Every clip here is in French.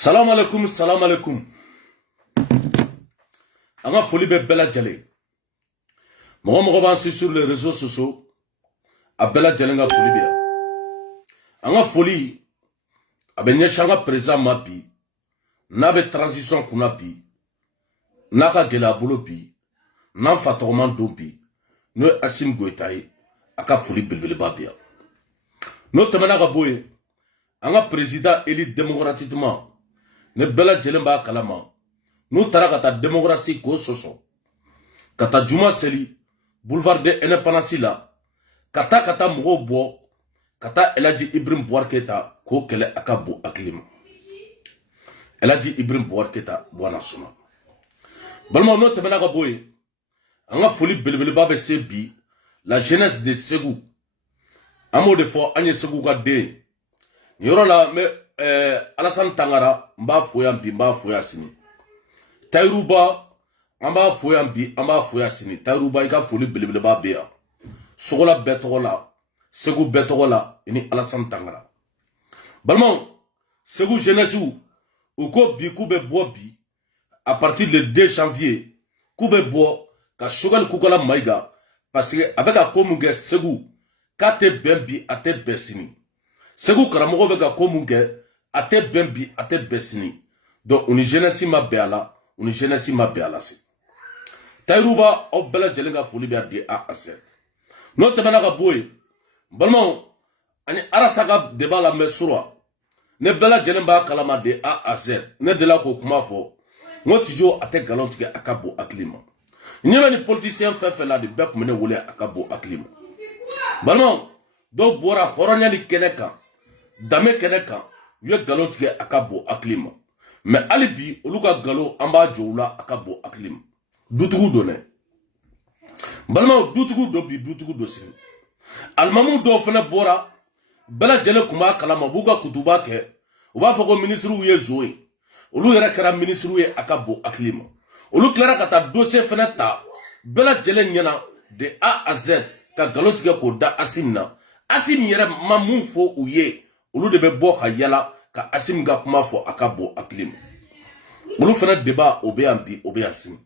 Salam alaikum, salam alaikum. Anga folie be bella jale. Mogo bansi sur les réseaux sociaux. A bella jale nga folie bia. Anga folie. Abe nyeshanga présent ma bi. Na be transition kuna bi. Naka gela bolo bi. Nan fatoroman do bi. No Asim Goitaye. Aka folie belbele ba bia. No temena ka boye. Anga président élu démocratiquement. Ne bella jale ba kalama. Nous tarakata démocratie ko soso. Kata Juma Seli, boulevard de Indépendance la. Kata Mougo Bo, Kata Eladji Ibrahim Bouarketa, ko kele akabo aklim. Eladji Ibrahim Bouarketa, Bouana Soma. Balma no temena ka boye. Anga folie belebele babe sebi, la jeunesse de Ségou. Amo de fo anye Ségou ka de. Yoro la me Alassane Tangara, mba foya sini. Tairouba, amba foya mbi, amba foya sini. Tairouba ika folie belebele ba bea. Sogola betogola, Ségou betogola, ini Alassane Tangara. Balmon, Ségou jeunesse ou ko bi koube bois bi, à partir du 2 janvier, koube bois, ka shogal kukola maïga, parce que avec a komunge Ségou, kate bembi ate besini. Ségou karamogo beka komunge, ate bembi ate besini. Donc, on jeunesse ma béala, on jeunesse ma béala si. Tairouba, au bela jelenga folie bia de A à Z. Non te menaka boy. Balmon, ani arasaka deba la mesura. Ne bela jelenba kalama de A à Z. Ne de la ko kuma fo. Ngo tijo ate galontige akabo aklima. Nyema ni politicien fait la de bek mene wole akabo aklima. Balmon, do bora horonya ni keneka. Dame keneka. Ye galontige akabo aklima. Mais alibi, oluka galo amba joula akabo aklim. Dutugu donne. Balma dutugu dobi dutugu dosini. Almamu do fene bora. Bela jene kuma kalama buga kutuba ke. Uba foko ministru uye zoe. Olu yere kera ministru uye akabo aklim. Olu klara kata dossier fene ta. Bela jene nyena de A à Z. Ka galo tige ko da Asim na. Asim yere mamun fo uye. Olu debe bo hayala. Ka Asim ga kuma fo akabo aklim. Olu fana débat obeambi obeasim.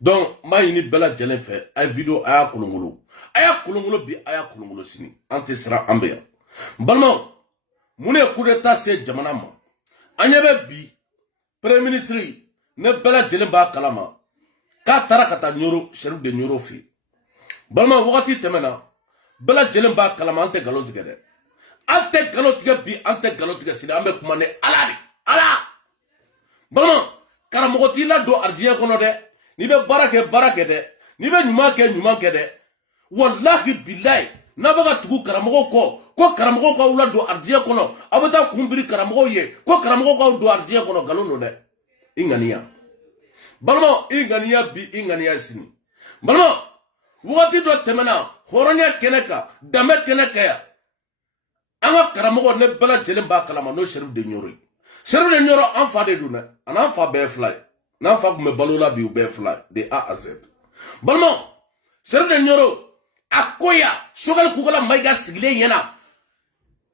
Donc ma yini bela jelen fait ay vidéo aya kolongolo. Aya kolongolo bi aya kolongolo sini. Ante sera ambeya. Balma mune coup d'état se jamana ma. Anyebe bi premier ministre ne bela jelen ba kalama. Ka tarakata nyoro chef de nyoro fi. Balma wakati temena bela jelen ba kalama ante galon tigere. Ante galotige bi ante galotige sini ambe kumane alari ala bama karamogoti la do ardiye kono de ni be barake de ni be nyuma ke de wallahi billahi na baga tugu karamogo ko karamogo ka ula do ardiye kono abata kumbiri karamogo ye ko karamogo ka do ardiye kono galono de inganiya bama inganiya bi inganiya sini bama wati do temena horonya keneka dame keneka ya anga karamogo ne bela jelen ba kalama no Chérif de Nioro. Chérif de Nioro en fa de duna. An fa be fly. Nan fa me balola bi be fly de A à Z. Balmo Chérif de Nioro akoya shogal kukola maiga sigile yena.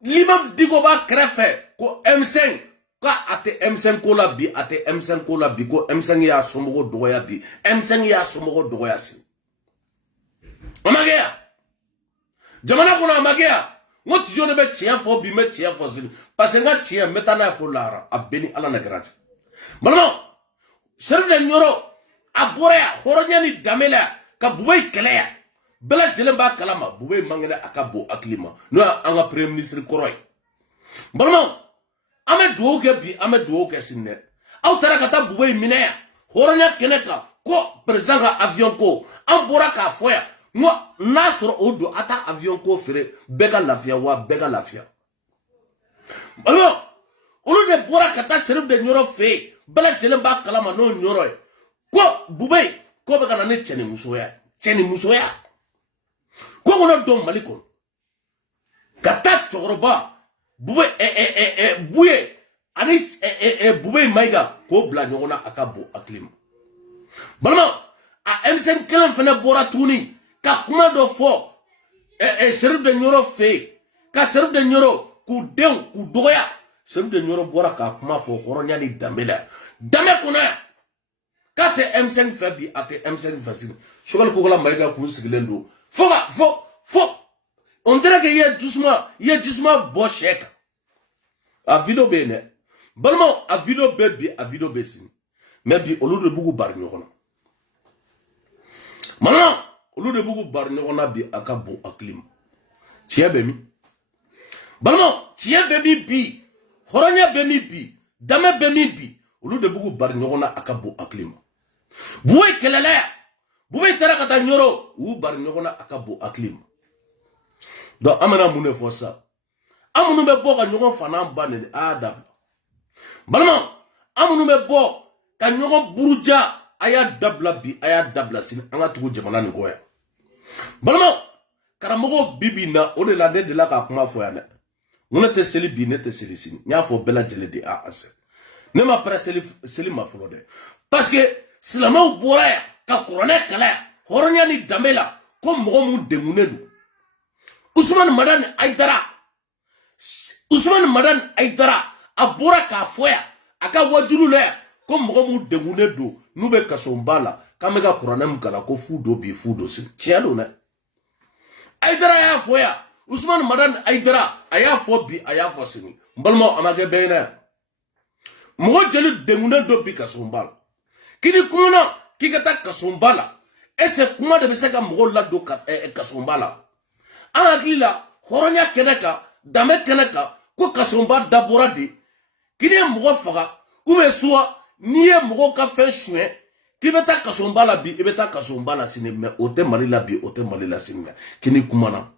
Limam digo ba krefe ko M5 ka ate M5 ko la bi ate M5 ko la bi ko M5 ya somogo doya bi M5 ya somogo doya si. Amagea. Jamana kono amagea. Moi, tu ne veux pas fo bi me tiens fo zini parce que nga tiens metana fo lara abeni ala na garage malama Chérif de Nioro aborea horonya ni damela ka buwei kelea bela jelen ba kalama buwei mangene akabo aklima no anga premier ministre koroy malama ame duoke bi ame duoke sinne aw tarakata buwei minaya horonya keneka ko président avion ko ambora ka foya moi, Nasro Odo ata avion ko fere bega lafia wa bega lafia. Alors, on ne bora kata Chérif de Nioro fe bela jelen ba kalama no Nioro ko bubay ko bega na ne cheni musoya ko ono dom maliko kata choroba bubay buye ani bubay maiga ko bla nyona akabo aklim balma a M5 kelen fene bora tuni ka kuma do fo Chérif de Nioro fe ka Chérif de Nioro ku den ku doya chef de Nyoro bora ka kuma fo horonya ni damela dame kuna kate M5 fabi ate M5 facile chogal ko la mariga ku sigilendo fo on dirait que il y a doucement bo chèque a vidéo bene balmo a vidéo bebi a vidéo besin mais bi olu de bugu bar nyokona maintenant olu de bugu bar nyokona bi akabo aklim tiye bemi balmo tiye bemi bi horonya bemi bi dame bemi bi olu de bugu bar nyokona akabo aklim buwe kelele buwe tarakata nyoro u bar nyokona akabo aklim donc amana mune fo ça amunu be bo ka nyogon fana banene adam balma amunu be bo ka nyogon buruja aya dabla bi aya dabla sin anga tugu jamana ni goya balma karamogo bibi na o de la de la ka kuma fo ya ne ngone te seli bi ne te seli sin nya fo bela jele de a ase ne ma pre seli ma fo de parce que silamaw bora ya ka korone kala horonya ni damela ko mogo mu dengunelu Ousmane Madan Aïdara a bora ka foya aka wajulu le ko mogo mu dengune do nu be kasombala kamega kuranem kala ko fudo bi fudo sin tielo ne Aïdara ya foya Ousmane Madan Aïdara aya fo bi aya fo sini mbalmo amage beyna mogo jeli dengune do bi kasombala kini kumana kikata kasombala ese kuma de be seka mogo la do kasombala Anglila, horonya keneka, dame keneka, ko kasomba dabora de, kine mogo faga, ube soa, niye mogo ka fen chouin, ki beta kasomba la bi, ebeta kasomba la sine, me ote mali la bi, ote mali la sine, kini kumana.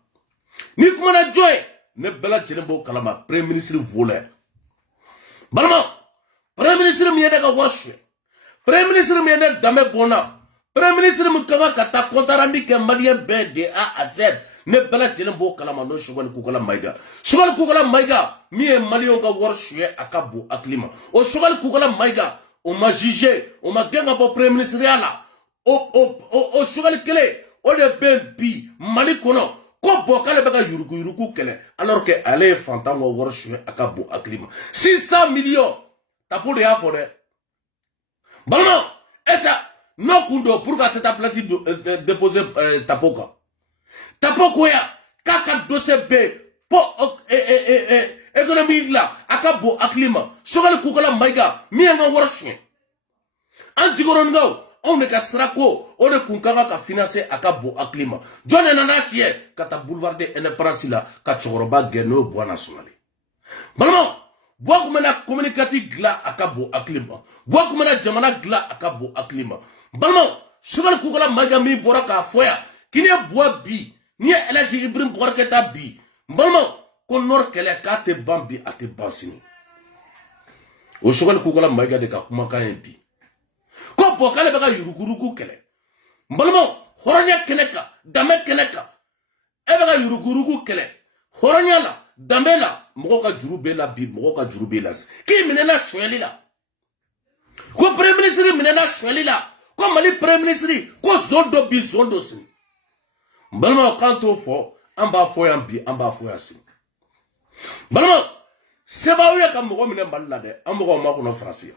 Ni kumana joy, ne bela jenembo kalama, premier ministre voleur. Balma, premier ministre miyede ka washwe, premier ministre miyede dame bona, premier ministre mukanga kata kontarandi ke malien be de A à Z, ne bela jenembo kalama no shogal kukala maiga mi e malion ka war shwe akabu aklima o shogal kukala maiga o ma jugé o ma genga bo premier ministre ala o shogal kele o de ben bi mali kono ko bokale baka yuruku kele alors que ale fantan wa war shwe akabu aklima 600 millions tapo de afore balma esa no kundo pour ka tata plati déposer tapoka Tapoko ya kaka dossier be po économie la akabo aklima shogal kukala maiga mi nga worshien antigoron ngaw on ne ka srako on ne kunkanga ka financer akabo aklima jone nana tie kata boulevard de indépendance la ka choroba geno bois national balma bois comme na communicatif gla akabo aklima bois comme na jamana gla akabo aklima balma shogal kukala maiga mi boraka foya kini bois bi ni Elaji Ibrahim Bouarketa bi mbalma ko nor kele ka te bambi ate bansini o shogal kukala maiga de ka kuma ka bi ko bokale baka yurugurugu kele mbalma horonya keneka dame keneka e baka yurugurugu kele horonya la dame la mogo ka jurube la bi mogo ka jurube la ki minena shweli la ko premier ministre minena shweli la ko mali premier ministre ko zondo bi zondo sin balma kanto fo amba fo yambi amba fo yasi balma seba uye ka mogo mine balila de amogo ma kono français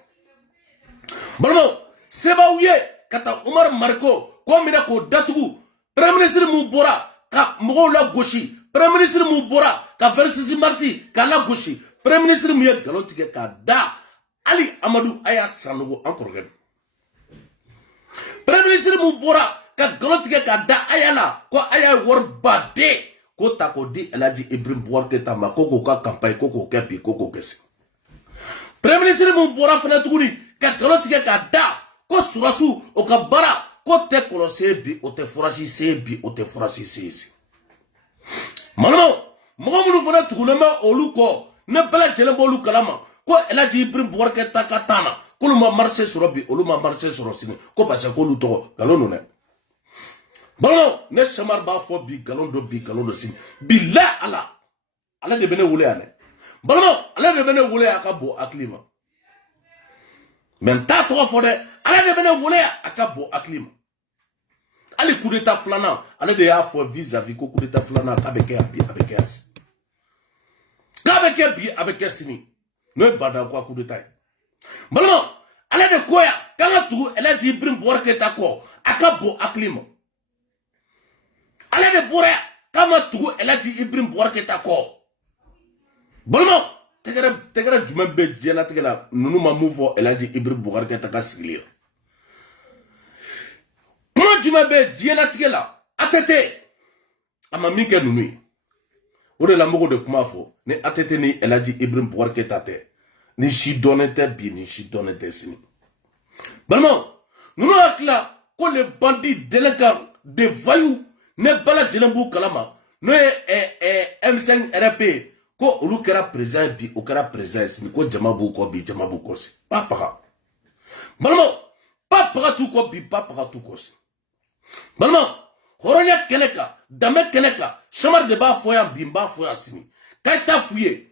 balma seba uye kata Omar Marko ko mine ko datugu premier ministre mu bora ka mogo la gauche premier ministre mu bora ka 26 mars ka la gauche premier ministre mu ye galotige ka da Ali Amadou Aya Sanogo encore gade premier ministre mu bora ka galotige ka da ayala ko aya wor bade ko tako di Elaji Ibrahim Bouarketa ma koko ka campagne koko kepi koko kesi premier ministre mu bora fana tuguni ka galotige ka da ko surasu o ka bara ko te kolose bi o te forasi se bi o te forasi se manamo mogo munu fana tuguna ma olu ko ne bela jelembo olu kalama ko Elaji Ibrahim Bouarketa ka tana ko lu ma marché soro bi olu ma marché soro sini ko parce que olu to galono ne Balo ne chamar ba fo bi galon do sin billah ala de bene wule ane balo ala de bene wule akabo aklima men ta to fo de ala de bene wule akabo aklima ali coup d'état flana ala de ya fo vis-à-vis coup d'état flana kabeke abi avec as kabeke bi avec sini no bada kwa coup d'état balmo ala de koya kanga tu Elhaji Ibrahim Boubacar Keita ko akabo aklima ala de bora kama tu Elhaji Ibrahim Boubacar Keita ko balmo tegera juman be jena tegela nunu ma mufo Elhaji Ibrahim Boubacar Keita ka sigili mo juman be jena tegela atete ama minke nunu o de la mogo de kuma fo ni atete ni Elhaji Ibrahim Boubacar Keita te ni si donnait bi ni si donnait sini balmo nous là que les bandits délinquants des voyous ne bala jelembu kalama no M5 RP ko olu kera président bi o kera président sini ko jamabu ko bi jamabu ko si papa balmo papa tout ko bi papa tout ko si balmo horonya keleka dame keleka chamar de ba foya bimba foya sini kaita fuye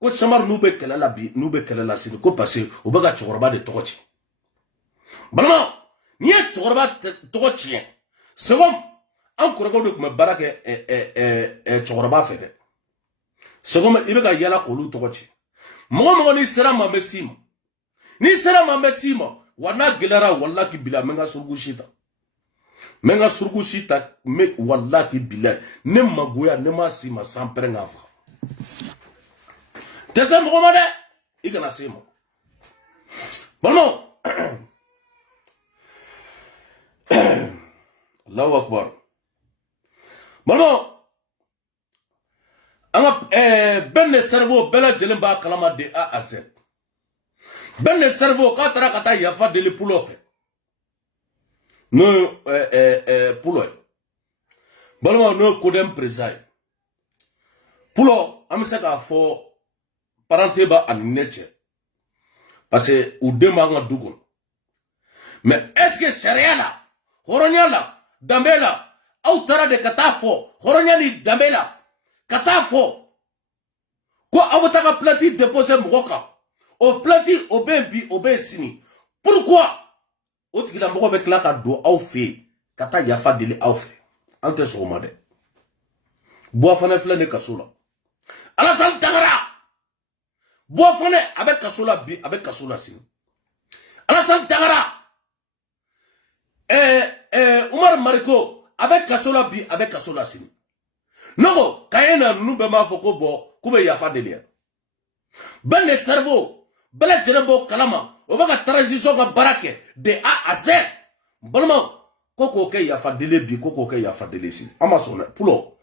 ko chamar nube kelela bi nube kelela sini ko passer o baga chorba de tochi balmo ni chorba tochi second an kurago de kuma barake chorba fede second ibe ga yala ko lu tochi mo ni sera ma mesimo ni sera ma mesimo wana gelara wallahi bila menga surgu shita me wallahi bila ne magoya ne ma sima sans prenga fa Tesem Romade, il y a un bon, Allahu Akbar. Bon, ben le cerveau, bella jelemba kalama de A à Z. Ben le cerveau, quand kata yafa de le poulo fait. No, poulo. Bon, no kodem presai. Poulo, amsaka fo. Parenté ba aninetche parce que ou demanga dougon mais est-ce que sharia la horonya la dambela au tara de katafo horonya ni dambela katafo ko abotaka plati déposer moka au plati obebi obesini pourquoi otikila moko avec la ka do au fait kata yafa dele au fait ante so made bo fane flane kasula ala sal tagara Boafone avec Kasola bi avec Kasola sin. Alassane Tagara Omar Mariko avec Kasola bi avec Kasola sin. Nogo kayena nube ma foko bo kube yafa delia. Ben le cerveau bela jerebo kalama obaka transition ga barake de A à Z. Bonnement koko ke yafa dele bi koko ke yafa dele sin. Amazon poulo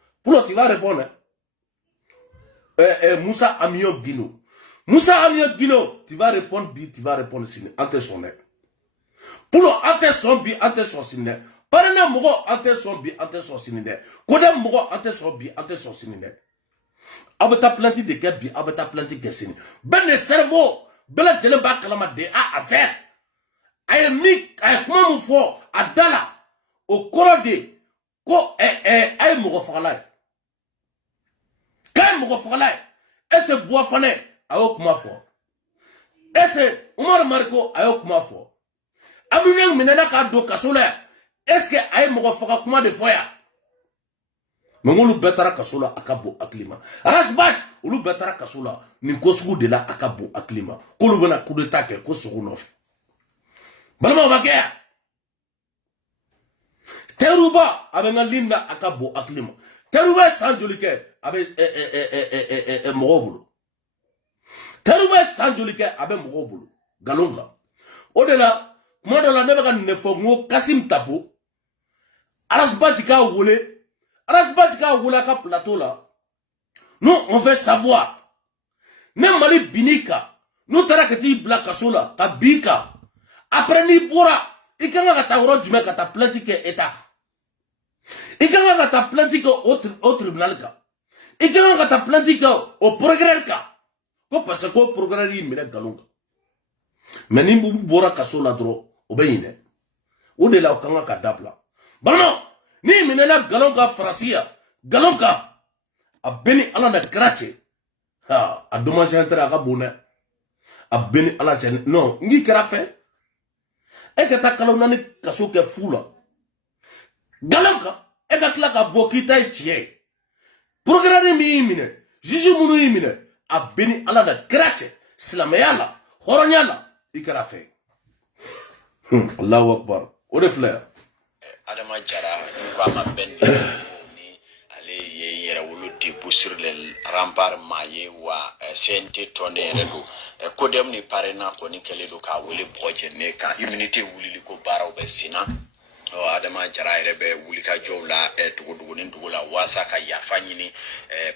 tu vas répondre. Moussa Amiyo Gino. Moussa Amiyo Gino, tu vas répondre bi, tu vas répondre sine, ante sonne. Poulo ante son bi, ante son sine. Parana mogo ante son bi, ante son sine. Kodem mogo ante son bi, ante son sine. Abata planti de gabi, abata planti de sine. Ben le cerveau, bela jele ba kalama de A à Z. Aye mi, aye kuma mu fo, adala, au korode, ko aye mogo fagalay. Kay mogo fagalay, ese bois fane. Ayo kuma fo ese Omar Mariko ayo kuma fo amunyang minena ka do kasola est-ce que ay mo faka kuma de foya mangolu betara kasola akabo aklima rasbat ulu betara kasola ni kosugu de la akabo aklima ko lu bana coup d'état ke ko sugu nof balama bakaya teruba abenga linda akabo aklima teruba sanjolike abe mogobulu Teruba sanjolike abe mogobulu galonga odela modola nebaka nefongo Kasim Tapo arasbatika wole ka plateau là nous on veut savoir ne mali binika nous tarakati blaka sola ka bika après ni bora ikanga ka tawro jume ka ta plantike eta ikanga ka ta plantike au tribunal ka ikanga ka ta plantike au progrès ka ko parce que ko progrès yi mine galonga mais ni bora ka sola dro obeyine o de la kanga ka dabla bano ni mine na galonga francia galonga a beni ala na grache ha a dommage entre aga bonne a beni ala chen non ngi kera fe e ka ta kalona ni kaso ke fula galonga e ka kla ka bokita itie progrès mi mine jiji munu mine a beni ala na grache silamɛya la hɔrɔnya la i kɛra fɛ Allahu akbar o de filɛ Adama Jara ko ma bɛn ni ale ye yɛrɛ wolo dépôt sur les remparts maillés wa CNT tonne yɛrɛ do kodem ni parena ko ni kɛlen do ka wele bɔjɛ ne ka immunité wulili ko baaraw bɛ sina Adama Jara yɛrɛ bɛ wuli ka jɔw la dugu ni dugu la wasa ka yafa ɲini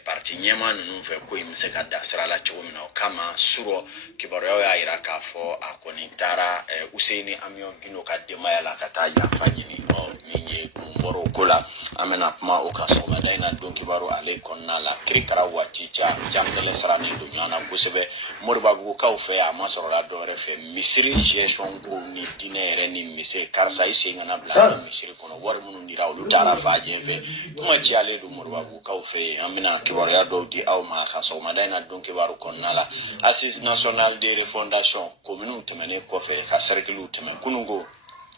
parti ɲɛma ninnu fɛ ko in bɛ se ka da sira la cogo min na o kama suro kibaruyaw y'a yira k'a fɔ a kɔni taara Useni Amion Gino ka denbaya la ka taa yafa ɲini min ye kun bɔr'o ko la an bɛna kuma o kan sɔgɔmada in na don kibaru ale kɔnɔna la kirikara waati caman saranin don ɲɔgɔn na kosɛbɛ Moribabugukaw fɛ a ma sɔrɔla dɔwɛrɛ fɛ misiri gestion ko ni diinɛ yɛrɛ ni misiri karisa i sen kana bila misiri kɔnɔ wari minnu dira olu taara fa jɛn fɛ kuma ciyalen don Moribabugukaw fɛ an bɛna kibaruya dɔw di aw ma ka sɔgɔmada in na don kibaru kɔnɔna la Assise nationale de refondation communes tɛmɛnen kɔfɛ ka cercles tɛmɛ kununko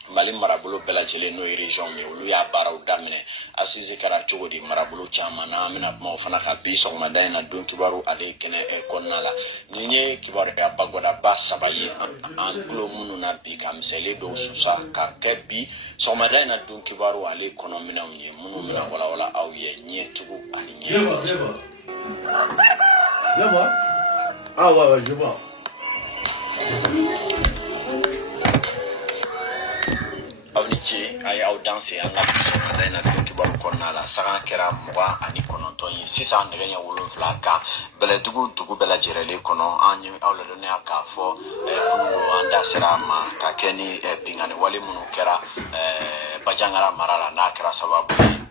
Mali marabolo bɛɛ lajɛlen n'o ye région min olu y'a baaraw daminɛ Assise kɛra cogo di marabolo caman na an bɛna kuma o fana kan bi sɔgɔmada in na don kibaru ale kɛnɛ kɔnɔna la nin ye kibaruya bagɔdaba saba ye an tulo minnu na bi ka misɛlen dɔw susa ka kɛ bi sɔgɔmada in na don kibaru ale kɔnɔminɛnw ye minnu bɛna walawala aw ye ɲɛtugu ani ɲɛ ah ouais je vois ay aw danse an ka sɔgɔmada in na don kibaru kɔnɔna la saga kɛra 29 ye sisan nɛgɛ ɲɛ 7 kan bɛlɛdugu dugu bɛɛ lajɛlen kɔnɔ an ye aw ladɔnniya k'a fɔ kununko an da sera ma ka kɛ ni bingani wale minnu kɛra Bajangara mara la n'a kɛra sababu ye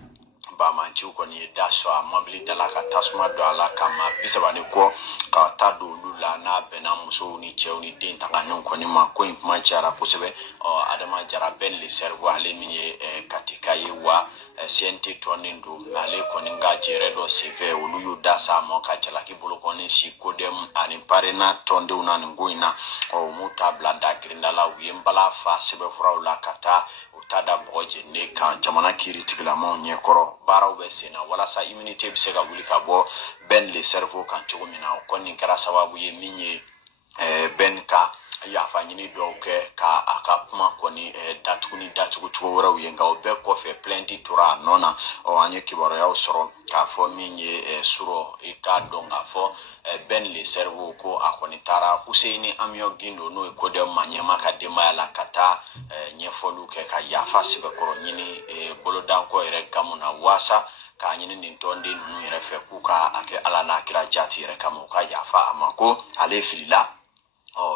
Bamanciw kɔni ye da sɔ a mobili dala ka tasuma don a la ka maa 30 kɔ ka taa don olu la n'a bɛnna musow ni cɛw ni den taganenw kɔni ma ko in kuma cayara kosɛbɛ Adama Jara bɛn le cerveau ale min ye katika ye wa CNT tɔnnen don ale kɔni ka jɛrɛ dɔ senfɛ olu y'u da sa ma ka jalaki bolo kɔni si kodem ani parena tɔndenw na nin ko in na mu t'a bila da girinda la u ye n bala fa sɛbɛnfuraw la ka taa u t'a da bɔgɔ jeni kan jamana kiiritigilamaw ɲɛkɔrɔ baaraw bɛ sen na walasa immunité bɛ se ka wuli ka bɔ bɛn le cerveau kan cogo min na o kɔni kɛra sababu ye min ye bɛn ka yafa ɲini dɔw kɛ ka a ka kuma kɔni datugu cogo wɛrɛw ye nka o bɛɛ kɔfɛ plainte tora a nɔ na an ye kibaruyaw sɔrɔ k'a fɔ min ye suro i k'a dɔn k'a fɔ bɛn le cerveau ko a kɔni taara Useni Amion Gino n'o ye kodɛn ma ɲɛma ka denbaya la ka taa ɲɛfɔliw kɛ ka yafa sɛbɛkɔrɔ ɲini bolodankɔ yɛrɛ gamu na waasa k'a ɲini nin tɔnden ninnu yɛrɛ fɛ k'u ka a kɛ Ala n'a kira jati yɛrɛ kama u ka yafa a ma ko ale filila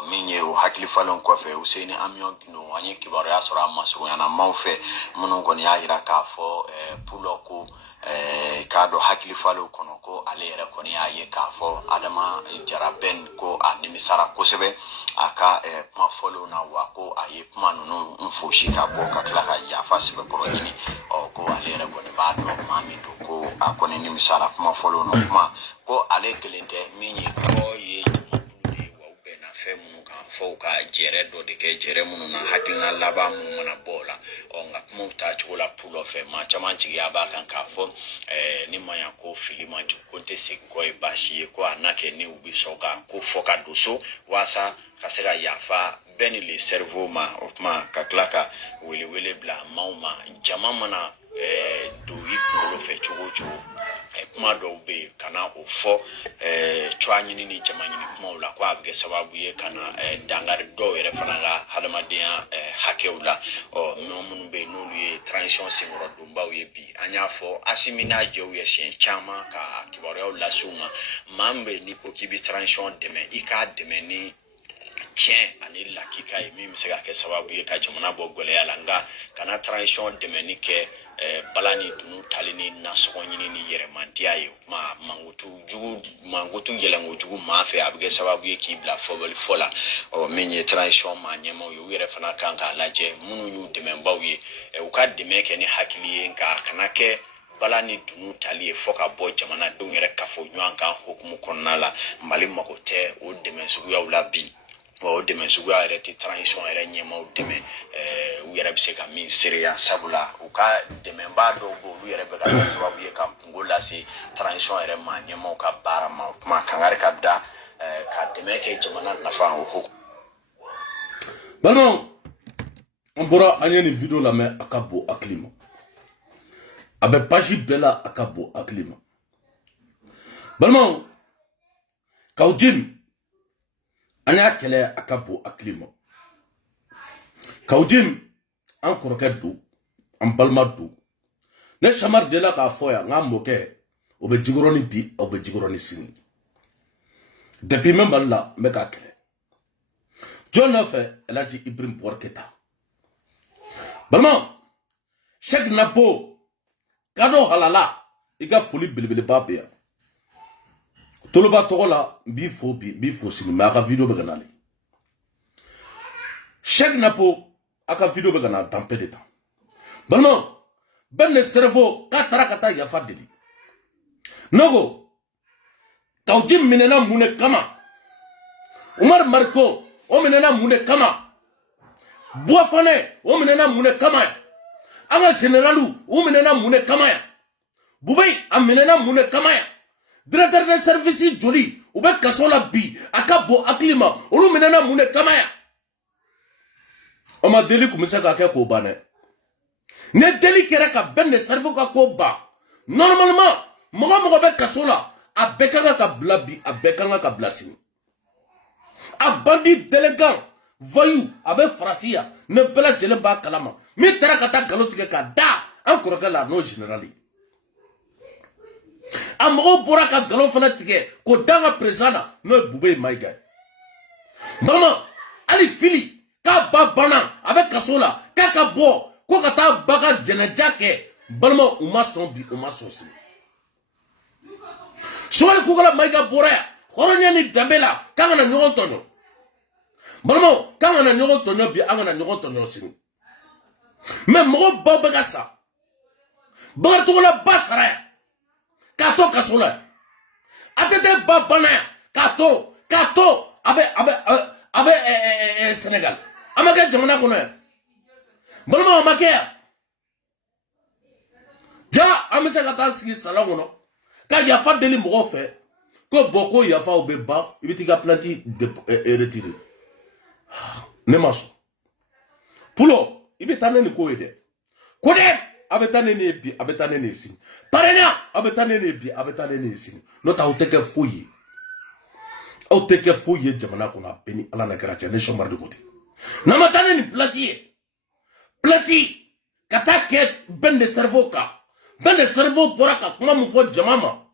min ye o hakili falen kɔfɛ Useni Amion Gino an ye kibaruya sɔrɔ a masurunyanamanw fɛ minnu kɔni y'a yira k'a fɔ Pulo ko k'a dɔn hakili falen kɔnɔ ko ale yɛrɛ kɔni y'a ye k'a fɔ Adama Jara bɛn ko a nimisara kosɛbɛ a ka kuma fɔlenw na wa ko a ye kuma ninnu fosi ka bɔ ka tila ka yafa sɛbɛkɔrɔ ɲini ko ale yɛrɛ kɔni b'a dɔn maa min don ko a kɔni nimisara kuma fɔlenw na kuma ko ale kelen tɛ min ye kɔ ye fɛn minnu kan fɔ ka jɛrɛ dɔ de kɛ jɛrɛ minnu na hakilina laban minnu mana bɔ o la nka kumaw taa cogo la Pulo fɛ maa caman jigiya b'a kan k'a fɔ ni ma ɲa ko fili man jugu ko n tɛ segin kɔ ye baasi ye ko a n'a kɛ ni u bɛ sɔn ka ko fɔ ka don so waasa ka se ka yafa bɛn ni le cerveau ma o tuma ka tila ka welewele bila maaw ma jama mana don i kunkolo fɛ cogo o cogo kuma dɔw bɛ yen ka na o fɔ cogoya ɲini ni jama ɲini kumaw la ko a bɛ kɛ sababu ye ka na dangari dɔw yɛrɛ fana ka hadamadenya hakɛw la minnu bɛ yen n'olu ye transition senkɔrɔdonbaw ye bi an y'a fɔ Asimi n'a jɛw ye siɲɛ caman ka kibaruyaw lase u ma maa min bɛ yen n'i ko k'i bɛ transition dɛmɛ i k'a dɛmɛ ni tiɲɛ ani lakika ye min bɛ se ka kɛ sababu ye ka jamana bɔ gɛlɛya la nka kana transition dɛmɛni kɛ bala ni dunu tali ni nasɔgɔ ɲini ni yɛrɛmandiya ye o kuma mankutu yɛlɛnko jugu maa fɛ a bɛ kɛ sababu ye k'i bila fɔ la min ye transition maa ɲɛmaw ye u yɛrɛ fana kan k'a lajɛ minnu y'u dɛmɛbaw ye u ka dɛmɛ kɛ ni hakili ye nka a kana kɛ bala ni dunu tali ye fɔ ka bɔ jamanadenw yɛrɛ kafo ɲɔgɔn kan hukumu kɔnɔna la Mali mago tɛ o dɛmɛ suguyaw la bi o dɛmɛ suguya yɛrɛ tɛ transition yɛrɛ ɲɛmaw dɛmɛ u yɛrɛ bɛ se ka min seereya sabula u ka dɛmɛbaa dɔw bɛ olu yɛrɛ bɛ ka kɛ sababu ye ka kungo lase transition yɛrɛ ma ɲɛmaw ka baara ma o kuma kangari ka da ka dɛmɛ kɛ jamana nafa o ko balimaw an bɔra an ye nin video lamɛn a ka bon hakili ma a bɛ page bɛɛ la a ka bon hakili ma balimaw kaw jim an y'a kɛlɛ a ka bon hakili ma kaw jim an kɔrɔkɛ don an balima don ne samari de la k'a fɔ yan n k'a mɔkɛ o bɛ jigɔrɔni bi aw bɛ jigɔrɔni sini depuis n bɛ mali la n bɛ k'a kɛlɛ jɔn nɔfɛ Elhaji Ibrahim Boubacar Keita balimaw Cheikh Napo kado halala i ka foli belebeleba bɛ yan toloba tɔgɔ la n b'i fo bi n b'i fo sini mais a ka video bɛ ka nalen Cheikh Napo a ka video bɛ ka na danpe de ta balimaw bɛɛ ne cerveau k'a taara ka taa yafa deli ne ko kaw ji minɛna mun de kama Umar Mariko o minɛna mun de kama Buafane o minɛna mun de kama an ka généralu o minɛna mun de kama Bubai a minɛna mun de kama directeur de service joli u bɛ kaso la bi a ka bon hakili ma olu minɛna mun de kama o ma deli kun bɛ se ka kɛ k'o ban dɛ ne deli kɛra ka bɛn ne cerveau ka ko ban normalement mɔgɔ bɛ kaso la a bɛɛ kan ka bila bi a bɛɛ kan ka bila sini a bandi délinquant voyou a bɛ farasi yan ne bɛɛ lajɛlen b'a kalama min taara ka taa nkalon tigɛ ka da an kɔrɔkɛ la n'o général ye a mɔgɔw bɔra ka nkalon fana tigɛ k'o da an ka président na n'o ye Bube Mayiga ye vraiment hali fili k'a ba banna a bɛ kaso la k'a ka bɔ ko ka taa ba ka jɛnɛja kɛ balima u ma sɔn bi u ma sɔn sini Sowali Kukala Mayiga bɔra yan hɔrɔnya ni danbe la k'an kana ɲɔgɔn tɔɲɔ balimaw k'an kana ɲɔgɔn tɔɲɔ bi an kana ɲɔgɔn tɔɲɔ sini mais mɔgɔ baw bɛ ka sa Bakaricogola ba sara yan k'a to kaso la yan ATT ba banna yan k'a to a bɛ Sénégal a ma kɛ jamana kɔnɔ yan balimaw a ma kɛ yan ja an bɛ se ka taa sigi salon kɔnɔ ka yafa deli mɔgɔw fɛ ko bɔn ko yafaw bɛ ban i bɛ t'i ka plainte retirer ne ma sɔn pulo i bɛ taa ne ni ko ye dɛ ko dɛ a bɛ taa ne ni ye bi a bɛ taa ne ni ye sini parena a bɛ taa ne ni ye bi a bɛ taa ne ni ye sini n'o tɛ aw tɛ kɛ foyi ye aw tɛ kɛ foyi ye jamana kɔnɔ a bɛɛ ni ala na kɛra cɛ ne sɔnbari de ko ten n'an ma taa ne ni plainte ye plainte ka taa kɛ bɛn de cerveau kan bɛn de cerveau bɔra ka kuma min fɔ jama ma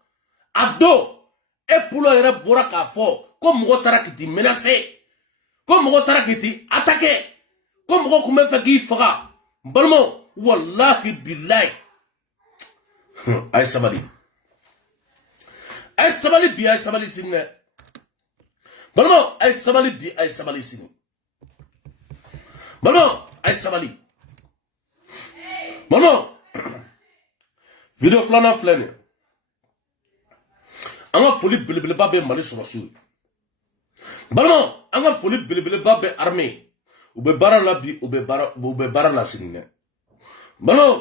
a don e pulo yɛrɛ bɔra k'a fɔ ko mɔgɔ taara k'i ti menacer ko mɔgɔ taara k'i ti attaquer ko mɔgɔ tun bɛ fɛ k'i faga n balimaw walahi bilahi a ye sabali bi a ye sabali sini dɛ balimaw a ye sabali bi a ye sabali sini balimaw a ye sabali balimaw video filanan filɛ nin ye an ka foli belebeleba bɛ Mali sɔrɔsiw ye balimaw an ka foli belebeleba bɛ armée u bɛ baara la bi u bɛ baara la sini dɛ balimaw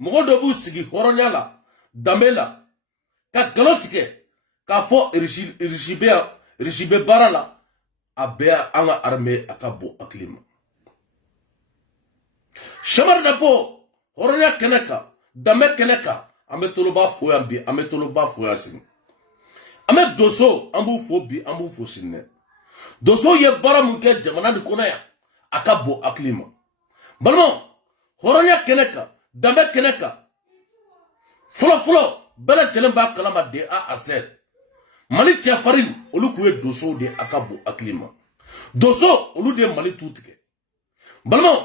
mɔgɔ dɔ b'u sigi hɔrɔnya la danbe la ka nkalon tigɛ k'a fɔ régime bɛ baara la a bɛɛ an ka armée a ka bon hakili ma Samari Napo hɔrɔnya kɛnɛ kan danbe kɛnɛ kan an bɛ toloba fo yan bi an bɛ toloba fo yan sini an bɛ Doso an b'u fo bi an b'u fo sini dɛ Doso ye baara min kɛ jamana nin kɔnɔ yan a ka bon hakili ma balimaw hɔrɔnya kɛnɛ kan danbe kɛnɛ kan fɔlɔfɔlɔ bɛɛ lajɛlen b'a kalama de A à Z Mali cɛfarin olu tun ye Doso de a ka bon hakili ma Doso olu de ye Mali tu tigɛ balimaw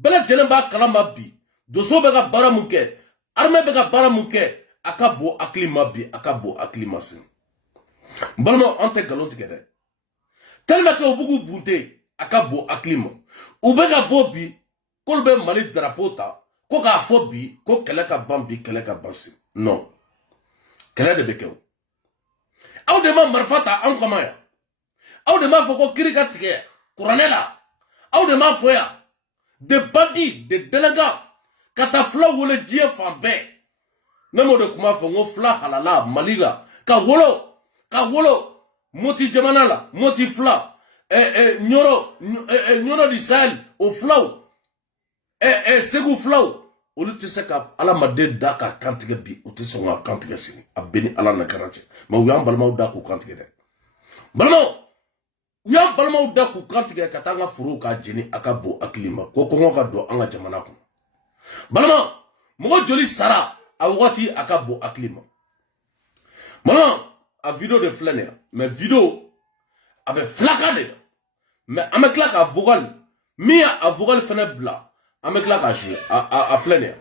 bɛɛ lajɛlen b'a kalama bi Doso bɛ ka baara mun kɛ armée bɛ ka baara mun kɛ a ka bon hakili ma bi a ka bon hakili ma sini balimaw an tɛ nkalon tigɛ dɛ tellement que u b'u k'u bunte a ka bon hakili ma u bɛ ka bɔ bi k'olu bɛ Mali drapeau ta ko k'a fɔ bi ko kɛlɛ ka ban bi kɛlɛ ka ban sini non kɛlɛ de bɛ kɛ o aw de ma marifa ta anw kama yan aw de m'a fɔ ko kiri ka tigɛ kuranɛ la aw de m'a fɔ yan des bandits des délinquants ka taa fula wolo diɲɛ fan bɛɛ ne m'o de kuma fɔ n ko fula halala Mali la ka wolo moti jamana la moti fla nyoro di sahel o flaw segu flaw olu tɛ se ka ala maden da ka kantigɛ bi u tɛ sɔn ka kantigɛ sini a bɛ ni ala na karan cɛ mais u y'an balimaw da k'u kantigɛ dɛ balimaw u y'an balimaw da k'u kantigɛ ka taa an ka forow ka jeni a ka bon hakili ma ko kɔngɔ ka don an ka jamana kɔnɔ balimaw mɔgɔ joli sara a wagati a ka bon hakili ma balimaw a video de filɛ nin ye mais video a bɛ filakan de la mais an bɛ tila ka vocal min y'a vocal fɛnɛ bila an bɛ tila k'a jouer a filɛ nin ye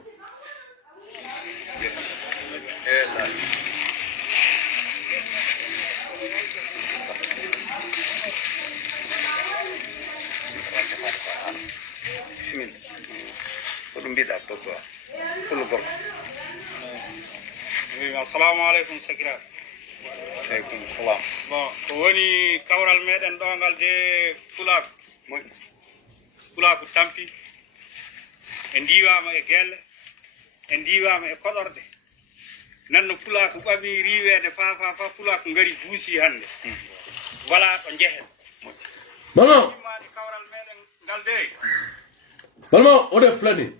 assalamu alaikum sakira alaikum salam bon ko woni kawral meɗen ɗo ngal de pulaku tampi e ndiwama e gelle e ndiwama e koɗorɗe nanno pulaku ɓami riwede fa pulaku ngari buusi hande wala ɗo jehen balimaw imani kawral meɗen ngal de balimaw o de filɛ nin ye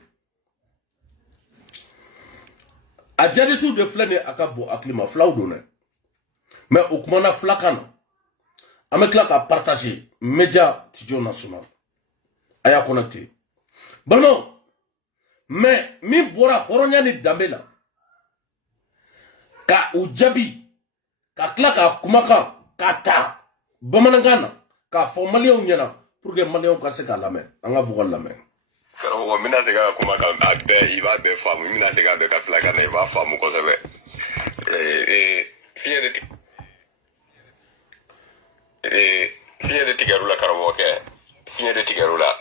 a jadisiw de filɛ nin ye a ka bon hakili ma filaw don dɛ mais o kumana filakan na an bɛ tila ka partager média studio national a y'a connecté balimaw mais min bɔra hɔrɔnya ni danbe la ka u jaabi ka tila ka kumakan ka ta bamanankan na k'a fɔ maliyɛnw ɲɛna pour que maliyɛnw ka se k'a lamɛn an ka vocal lamɛn karamɔgɔ n bɛna se ka kuma kan a bɛɛ i b'a bɛɛ faamu n bɛna se ka bɛɛ ka filakan na i b'a faamu kosɛbɛ fiɲɛ de tigɛr'u la karamɔgɔkɛ fiɲɛ de tigɛr'u la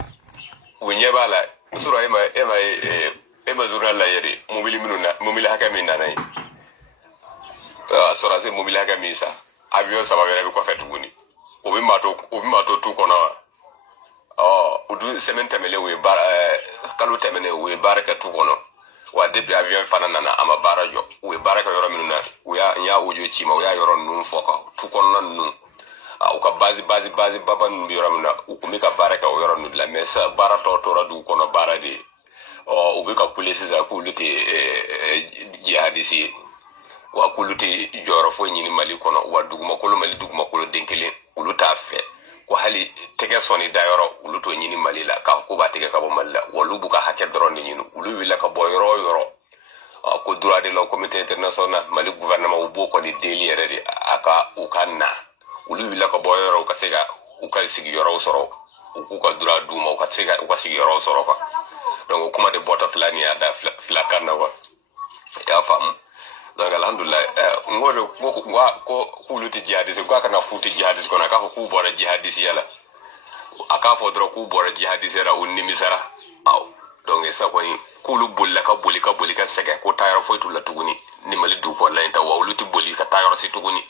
u ɲɛ b'a la o sɔrɔ e ma journal lajɛ de mobili hakɛ min nana yen a sɔrɔ se mobili hakɛ min sa avion 3 wɛrɛ bɛ kɔfɛ tuguni o bɛ maa to tu kɔnɔ wa o dun semaine tɛmɛnen u ye kalo tɛmɛnen u ye baara kɛ tu kɔnɔ wa depuis avion fana nana a ma baara jɔ u ye baara kɛ yɔrɔ minnu na n y'a audio ci ma u y'a yɔrɔ ninnu fɔ ka tu kɔnɔna ninnu u ka base baba ninnu bɛ yɔrɔ min na u tun bɛ ka baara kɛ o yɔrɔ ninnu de la mais sa baara tɔ tora dugu kɔnɔ baara de ye u bɛ ka kule sisan k'olu tɛ jihadisi ye wa k'olu tɛ jɔyɔrɔ foyi ɲini mali kɔnɔ wa mali dugumakolo den kelen olu t'a fɛ ko hali tɛgɛ sɔnni dayɔrɔ olu t'o ɲini mali la k'a fɔ k'u b'a tɛgɛ ka bɔ mali la wa olu b'u ka hakɛ dɔrɔn de ɲini olu wulila ka bɔ yɔrɔ o yɔrɔ ko droit de l'homme comité international mali gouvernement u b'o kɔni deli yɛrɛ de u ka na olu wulila ka bɔ yɔrɔ u ka se ka u ka sigiyɔrɔw sɔrɔ u k'u ka droit d'u ma u ka se ka u ka sigiyɔrɔw sɔrɔ quoi donc kuma de bɔtɔ fila ni y'a da filakan na quoi i y'a faamu donc alhamdulillah ko k'olu tɛ jihadisi k'a kana fu tɛ jihadisi kɔnɔ a k'a fɔ k'u bɔra jihadisiya la a k'a fɔ dɔrɔn k'u bɔra jihadisiya la u nimisara donc sa kɔni k'olu bolila ka boli ka sɛgɛn ko taa yɔrɔ foyi t'u la tuguni ni mali dugu kɔnɔna in ta wa olu tɛ boli ka taa yɔrɔ si tuguni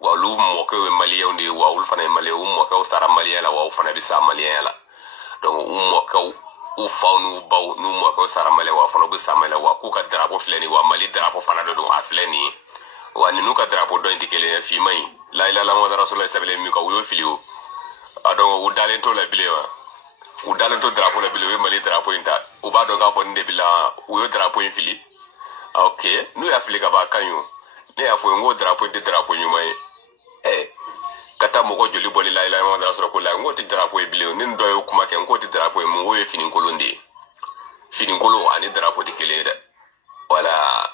wa olu mɔkɛw ye maliyɛnw de ye wa olu fana ye maliyɛnw u mɔkɛw sara maliyɛn la wa u fana bɛ sa maliyɛnya la donc u mɔkɛw u faw n'u baw n'u mɔkɛw sara maliyɛn wa fana u bɛ sa maliyɛn wa k'u ka drapeau filɛ nin ye wa mali drapeau fana dɔ don a filɛ nin ye wa ninnu ka drapeau dɔ in tɛ kelen ye finman in la ilaha illallah rasulullah sɛbɛnlen min kan u y'o fili o donc u dalen t'o la bilen wa u dalen to drapeau la bilen u ye mali drapeau in ta u b'a dɔn k'a fɔ nin de bɛ la u ye drapeau in fili ok n'u y'a fili ka ban a ka ɲi o ne y'a fɔ n ko drapeau in tɛ drapeau ɲuman ye ka taa mɔgɔ joli bɔli la ilaha illallah rasulullah ko la n ko tɛ drapeau ye bilen ni dɔ y'o kuma kɛ n ko tɛ drapeau ye mun ko ye finikolon de ye finikolon ani drapeau tɛ kelen ye dɛ voilà.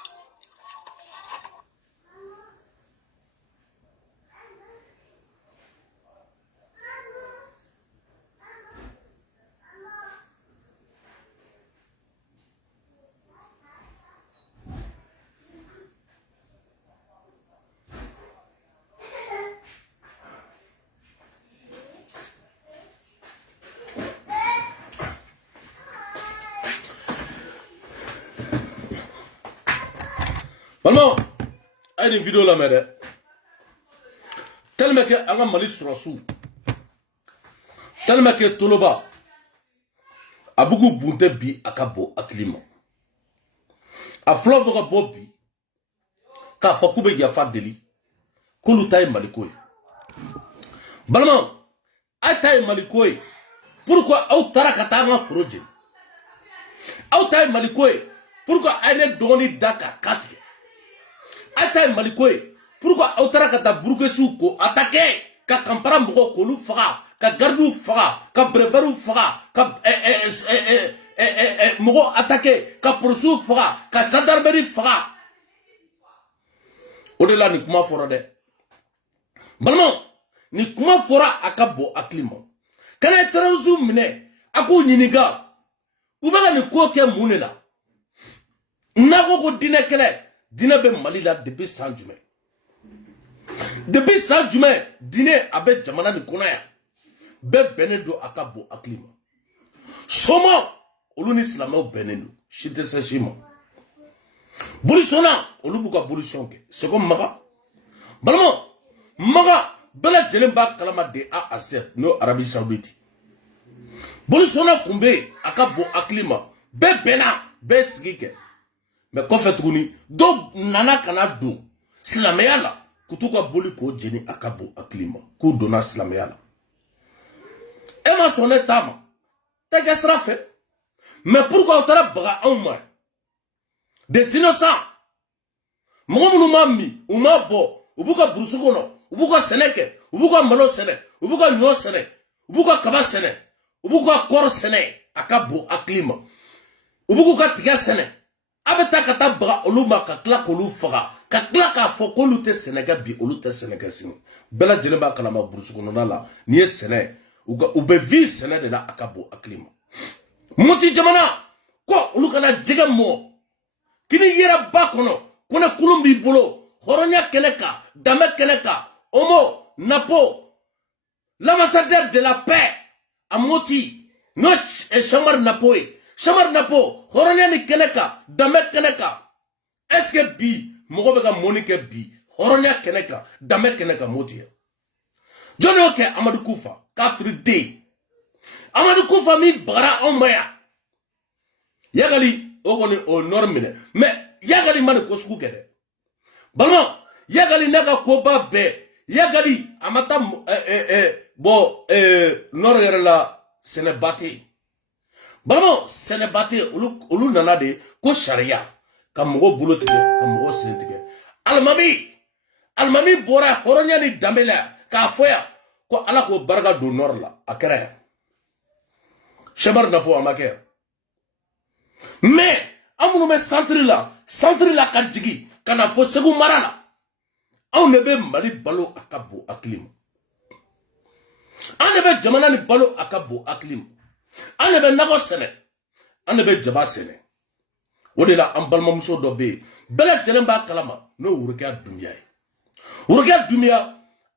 balimaw a ye nin video lamɛn dɛ tellement que an ka mali sɔrɔsiw tellement que toloba a b'u k'u bunte bi a ka bon hakili ma a fulaw bɛ ka bɔ bi k'a fɔ k'u bɛ yafa deli k'olu ta ye maliko ye Balma, Ataï Malikoy, pourquoi Autara Katanga Froje? Autaï Malikoy, pourquoi Aine Doni Daka Kati? Ataï Malikoy, pourquoi Autara Kata Burgesuko attaqué? Ka Kampara Moko Kolu Fara, Ka Gardou Fara, Ka Breveru Fara, Ka Moko attaqué, Ka Pursu Fara, Ka Gendarmerie Fara. Au-delà ni kuma fora de. Balma, ni kuma fora akabo aklima. Kana terezu mine, aku nyiniga. Ubaga ni koke munela. Nako ko dine kele, dine be Mali la depuis 100 juin. Depuis 100 juin, dine abe jamana ni konaya. Be benedo akabo aklima. Soma, oluni islamao benedo. Shite se shima. Burisona, olubuka burisonke. C'est comme Maga. Balama, Maga, bela jelemba kalama de A à Z, no Arabie Saoudite. Burisona kumbe, akabo aklima, be bena, be sigike. Mais qu'on fait tourner, do nana kana do, silameyala, kutuka boli ko jeni akabo aklima, ku dona silameyala. Ema sonne tama, t'as qu'à sera fait. Mais pourquoi on t'a bras en main? Des innocents. Mon mami, ou ma bo, ou buka brusukono, ou buka seneke, ou buka malo sene, ou buka nyo sene, ou buka kaba sene, ou buka kor sene, akabo aklima. Ou buka tiga sene. Abeta kata bra oluma ka klak olu faga, ka klak a foko lute senega bi olute senega sini. Bela jelemba kalama brusukono la, niye sene, ou be vi sene de la akabo aklima. Moti jamana, ko olukana jega mo. Kini yera bakono, kone kulumbi bolo, horonya keneka, dame keneka, omo, napo, l'ambassadeur de la paix, à Moti, no chamar napoe, chamar napo, horonya ni keneka, dame keneka. Est-ce que bi, mogobega monike bi, horonya keneka, dame keneka Moti. Johnny Oke, Amadou Koufa, Kafri D. Amadou Koufa mi bara on maya. Yagali, au normine. Mais yagali mane ko suku kede. Balma, yagali naga ko ba be. Yagali amata nord la senebati. Balma senebati ulu nana de ko sharia ka mogo bulo tige ka mogo sen tige. Almami bora horonya ni dambela ka foya ko ala ko barga do nord la akere. Shabar na po amake. Mais, amuno me centre la kadjigi, kana fo segu marala. On nebe Mali balo akabo aklim. On nebe jamana ni balo akabo aklim. On nebe nago sene. On nebe jaba sene. Odela ambalma muso dobe. Bela jelemba kalama, no urukia dumia. Urukia dumia,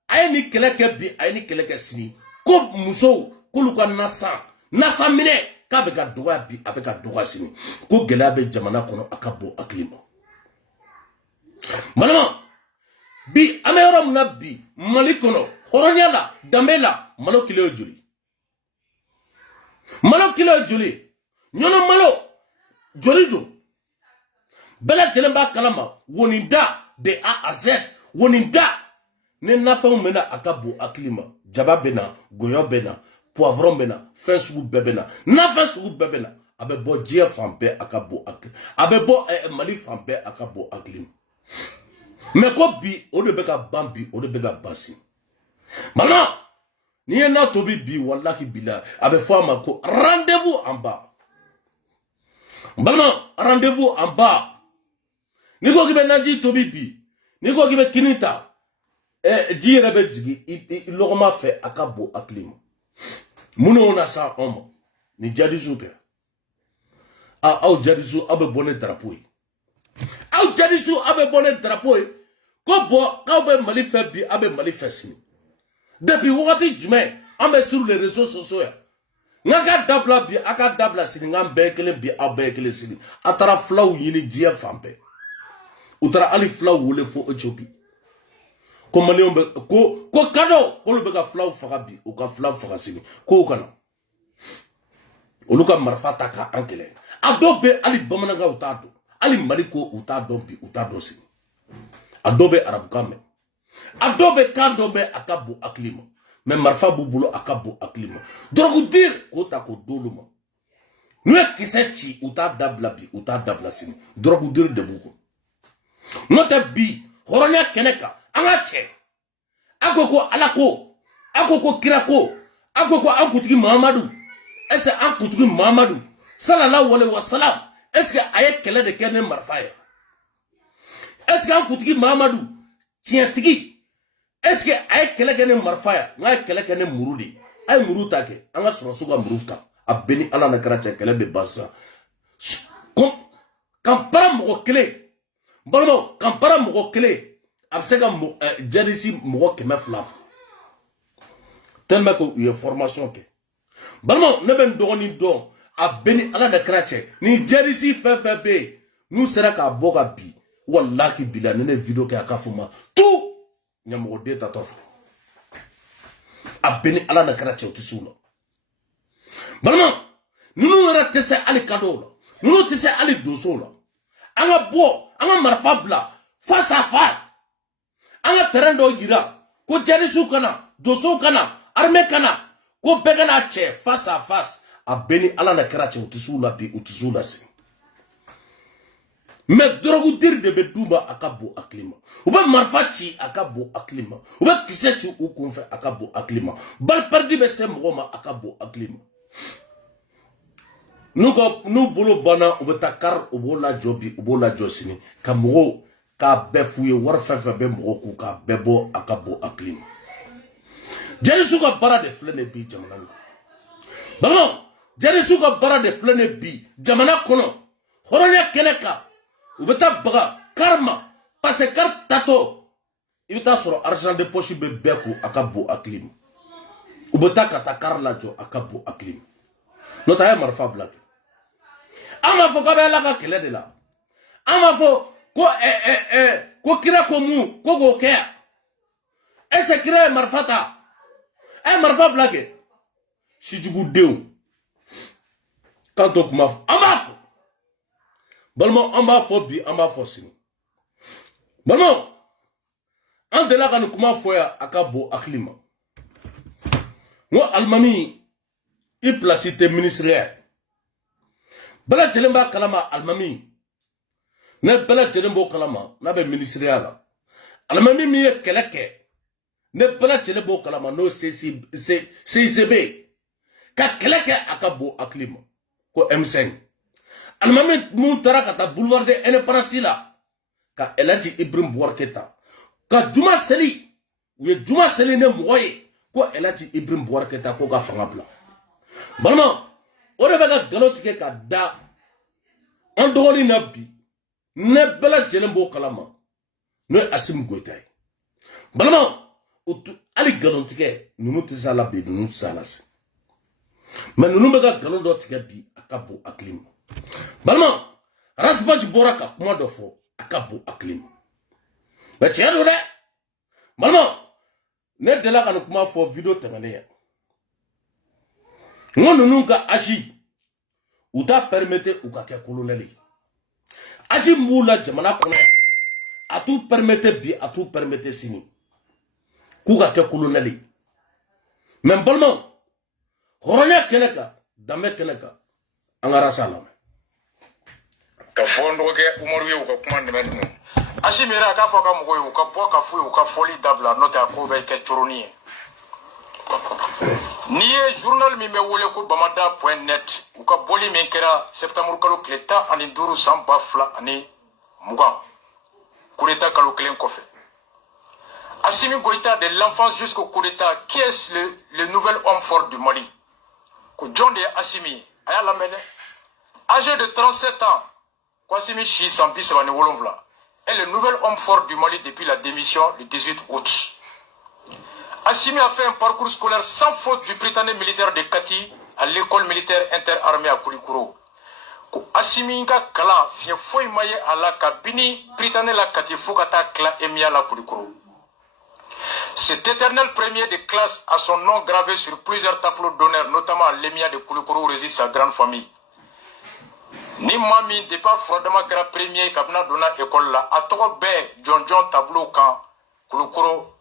aye ni keleke bi, aye ni keleke sini. Ko muso, kuluka nasa mine. Kabeka doga bi abeka doga sini ko gela be jamana kono akabo aklima malama bi amero mna bi Mali kono horonya la dambela malo kilo juli nyono malo joli do bela jelemba kalama woninda de A à Z woninda ne nafa mena akabo aklima jaba bena goyo bena poivron bena, fin sou bebena, na fin sou bebena, abe bo dia fampe akabo aklim, abe bo Mali fampe akabo aklim. Mais ko bi o de beka bambi o de beka basi. Maintenant, ni na tobi bi wallahi bila, abe fo amako rendez-vous en bas. Maintenant, rendez-vous en bas. Ni ko kibe naji tobi bi, ni ko kibe kinita, ji rebe jigi, logoma fe akabo aklim. Mouno na sa homme ni jadisu ke au jadisu abe bonne drapeau au jadisu abe bonne drapeau ko bo ka be Mali fait bi abe Mali fait sini depuis wakati jume ambe sur les réseaux sociaux ngaka dabla bi aka dabla sini ngam bekele bi abekele sini atara flaw yini jia fampe utara ali flaw wole fo Ethiopie ko mali on ko kado ko le bega flaw faga bi o ka flaw faga sini ko kana oluka marfata ka ankele adobe ali bamananga utado ali Mali ko utado bi utado sini adobe arabu kame adobe kandobe akabo aklima mais marfa bubulo akabo aklima drogue dir ko ta ko doluma nous kisechi uta dablabi uta dablasini drogue dir de buko nota bi horonya keneka anga che akoko alako akoko kirako akoko ankutigi Mamadou est-ce ankutigi Mamadou sallallahu alayhi wa sallam est-ce que aye kele de kene marfa ya est-ce que ankutigi Mamadou tientigi est-ce que aye kele kene marfa ya ngai kele kene murudi ay muruta ke anga sorosuga muruta abeni ala na karacha kele be basa kampara mo kele balmo kampara mo kele absega mo jarisi mo ke maflaf tellement que il y a formation ke balmo ne ben dogoni don abeni ala na karacha ni jarisi ffb nous sera ka boga bi wallahi bila ne video ke akafuma tout nyamo de ta tof abeni ala na karacha utisula balmo nous ra tese ali kadola nous tese ali dosola anga bo anga marfa bla face à face anga terrain do gira ko jarisu kana doso kana armée kana ko begana che face à face abeni ala na karacha utisula bi utisula si mais drogu dir de beduma akabo aklima uba marfachi akabo aklima uba kisechi ukunfe akabo aklima bal perdi be se moma akabo aklima nous bolo bana ubeta kar ubola jobi ubola josini kamro ka befuye warfefe be moko ka bebo akabo aklima jerisu ka bara de flene bi jamana balo jerisu ka bara de flene bi jamana kono horonya keneka ubeta baga karma parce que tato ibeta soro argent de poche be beku akabo aklim ubeta kata karla jo akabo aklim nota ya marfa black ama fo ka be la ka kele de la ama fo ko kira ko mu ko go ke ese kira marfata marfa black shijugu deu kanto kuma ama fo balmo amba fo bi amba fo sin balmo an de la kan kuma fo ya akabo aklima ngo almami i placité ministériel bala telemba kalama almami ne bala telembo kalama na be ministériel almami mi keleke ne bala telembo kalama no CCB ka keleke akabo aklima ko M5 almami mutara kata boulevard de Indépendance la ka Elhaji Ibrahim Boubacar Keita ka juma seli ne moye ko Elhaji Ibrahim Boubacar Keita ko ga fanga bla balma o de bega galotike ka da on dogoli nabi ne bela jenembo kalama no Assimi Goïta balma ali galotike nunu tisala be nunu salas mais nunu bega galotike bi akabo aklim balma rasbaj boraka kuma do fo akabo aklim ba tiado de balma ne de la kan kuma fo video tangane ya ngono nunca agi uta permettre ukake colonel agi mula jamana kono a tout permettre bi a tout permettre sini kuka ke colonel men balma horonya keneka dame keneka angara salama ka fondo ke umaru ye ko kuma ndeme no ashimira ka foka mugo yo ka boka fu yo ka foli dabla nota ko be ke turuni niye journal mi me wole ko bamada.net u ka boli min kera septembre kalo kleta ani duru samba fla ani muga kureta kalo klen kofe Assimi Goïta de l'enfance jusqu'au coup d'état qui est le nouvel homme fort du Mali ko John de Assimi aya lamene âgé de 37 ans Assimi Chi Sampi Sebane Wolonvla est le nouvel homme fort du Mali depuis la démission le 18 août. Assimi a fait un parcours scolaire sans faute du Britannique militaire de Kati à l'école militaire interarmée à Koulikoro. Assimi Nka Kala fien foi maye à la cabine Britannique la Kati Fokata Kla Emia la Koulikoro. Cet éternel premier de classe a son nom gravé sur plusieurs tableaux d'honneur, notamment à l'Emia de Koulikoro où réside sa grande famille. Ni mami de pas froidement que la première kabna donna école là à trop ben John tableau quand Koulikoro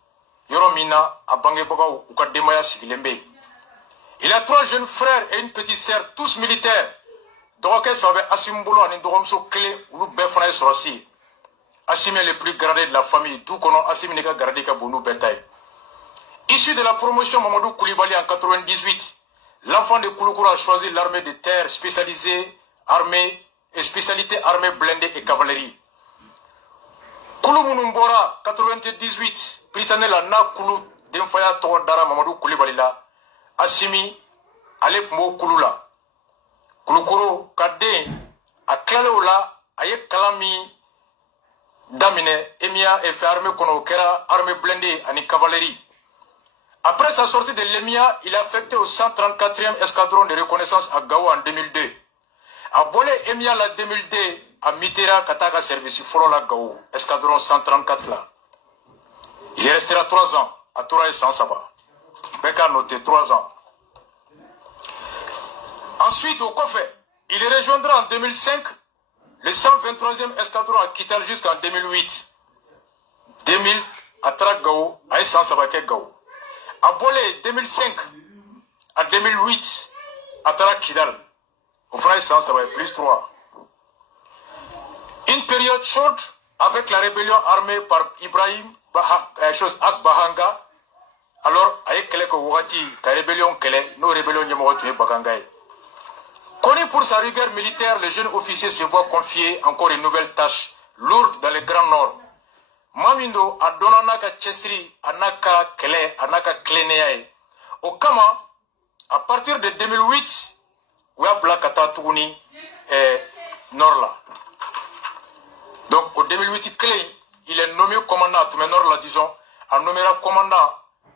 Yoromina, à Bangebogao, ou Kademaya Sigilembe. Il a 3 jeunes frères et une petite sœur, tous militaires. Donc, ça va Asimbolo, un Doromso clé, ou Befana Sorasi. Assim est le plus gradé de la famille, d'où qu'on a Assim n'est gradé qu'à Bonou Betaille. Issu de la promotion Mamadou Koulibaly en 98, l'enfant de Kouloukoura a choisi l'armée de terre spécialisée, armée et spécialité armée blindée et cavalerie. Koulou Mounumbora, 98, Britannia na Koulou d'Enfaya Towadara Mamadou Koulibaly la, Assimi, Alep Mo Kouloula. Kouloukoro, Kade, a Klaleola, Aye Kalami, Damine, Emia et fait armée Konokera, armée blindée et cavalerie. Après sa sortie de l'EMIA, il a affecté au 134e escadron de reconnaissance à Gao en 2002. A Bolé EMIA la 2002, à Mitera Kataga Service Folola Gao, escadron 134 là. Il restera 3 ans à Toura et Sansaba. Beka noté 3 ans. Ensuite, au Kofé, il rejoindra en 2005 le 123e escadron à Kital jusqu'en 2008. 2000 à Tragao, à Sansaba Gao. À Bolé 2005 à 2008 à Tarakidal, au frère Sens, ça va être plus 3. Une période chaude avec la rébellion armée par Ibrahim Bahanga. Alors, avec quelques Ouati, la rébellion Kele, nos rébellions Yamotu Bagangaï. Connu pour sa rigueur militaire, le jeune officier se voit confier encore une nouvelle tâche lourde dans le Grand Nord. Mamindo a donanaka chesri anaka kele anaka kleneae. Au Kama, à partir de 2008, Ouya Blakata Tuguni et Norla. Donc, au 2008, clé, il est nommé commandant, mais Norla, disons, a nommé commandant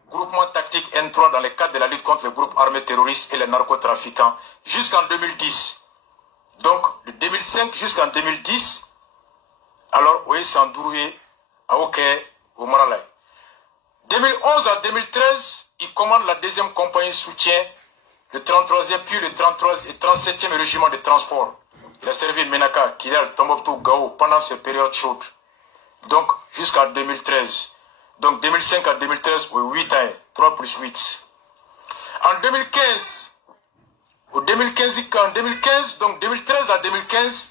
groupement tactique N3 dans le cadre de la lutte contre les groupes armés terroristes et les narcotrafiquants jusqu'en 2010. Donc, de 2005 jusqu'en 2010, alors, oui, Sandouré, ok, au Maralay. 2011 à 2013, il commande la 2e compagnie de soutien, le 33e, puis le 33e et 37e régiment de transport. Il a servi Menaka, Kidal, Tombouctou, Gao pendant ces périodes chaudes. Donc, jusqu'à 2013. Donc, 2005 à 2013, 8 ans, 3 plus 8. En 2015, donc 2013 à 2015,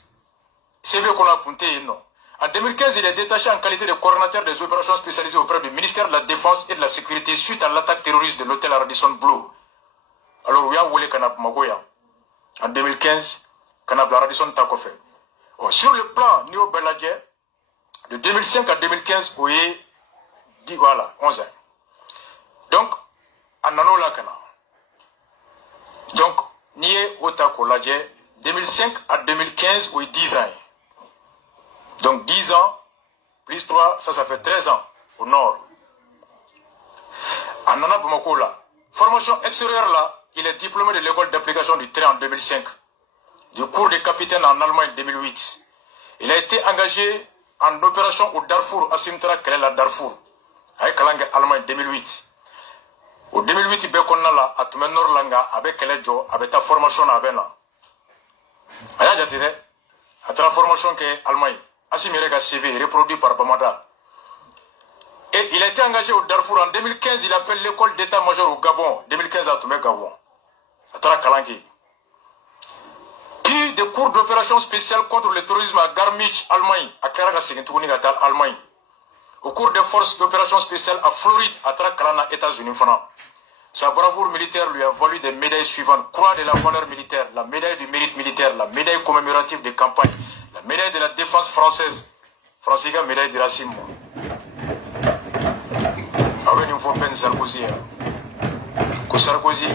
c'est vrai qu'on a compté, non. En 2015, il est détaché en qualité de coordonnateur des opérations spécialisées auprès du ministère de la Défense et de la Sécurité suite à l'attaque terroriste de l'hôtel Radisson Blu. Alors, il y a Wole Kanab Magoya. En 2015, Kanab Radisson Takofe. Sur le plan Néo Beladje, de 2005 à 2015, oui, dit voilà, 11 ans. Donc, en Anola Kana. Donc, Nié Otako Ladje, 2005 à 2015, oui, 10 ans. Donc 10 ans, plus 3, ça fait 13 ans au nord. En Nana Bamako là, formation extérieure là, il est diplômé de l'école d'application du train en 2005, du cours de capitaine en Allemagne en 2008. Il a été engagé en opération au Darfour, à Simtra Kelela Darfour, avec la langue Allemagne en 2008. Au 2008, il a là, à Tumenor Langa, avec Kelejo, avec ta formation à Bena. Aya Jatire, à ta formation qui est Allemagne. Asimirega CV, reproduit par Bamada. Et il a été engagé au Darfour en 2015, il a fait l'école d'état-major au Gabon, 2015 à Toumé Gabon, à Trakalangi. Puis des cours d'opération spéciale contre le terrorisme à Garmisch, Allemagne, à Karaga Segintouni, Allemagne. Au cours des forces d'opération spéciale à Floride, à Trakalana, États-Unis. Sa bravoure militaire lui a valu des médailles suivantes: Croix de la valeur militaire, la médaille du mérite militaire, la médaille commémorative de campagne, la médaille de la défense française, Franciga, médaille de Racine. Avec une fois peine Sarkozy. Sarkozy,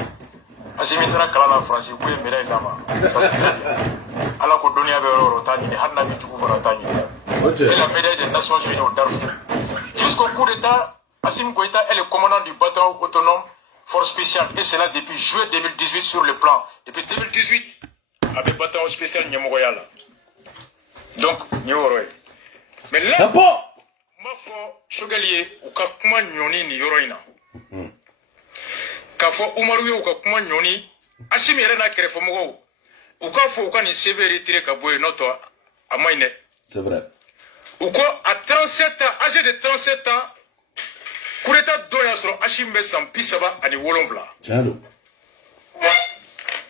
Asimitra Kalana France, vous pouvez médaille là-bas. Alors qu'on donnait avec Rotani, Hannabi Tukubaratani. Et la médaille des Nations Unies au Darfour. Jusqu'au coup d'État, Assim Goïta est le commandant du bataillon autonome force spéciale, et c'est là depuis juillet 2018 sur le plan. Depuis 2018, avec bataillon spécial Nyamogoya là. Donc, Nyoroy. Mais là, ma foi, Chogalier, ou Kakuma Nyoni ni Yoroina. Kafo Umaru ou Kakuma Nyoni, Assim Yerena Kerefomo, ou Kafo ou Kani Seve retiré Kaboué, notre Amaine. C'est vrai. Ou quoi, à 37 ans, âgé de 37 ans, Kureta doya soro Hashim be san bisaba ani wolonvla. Tiens-le.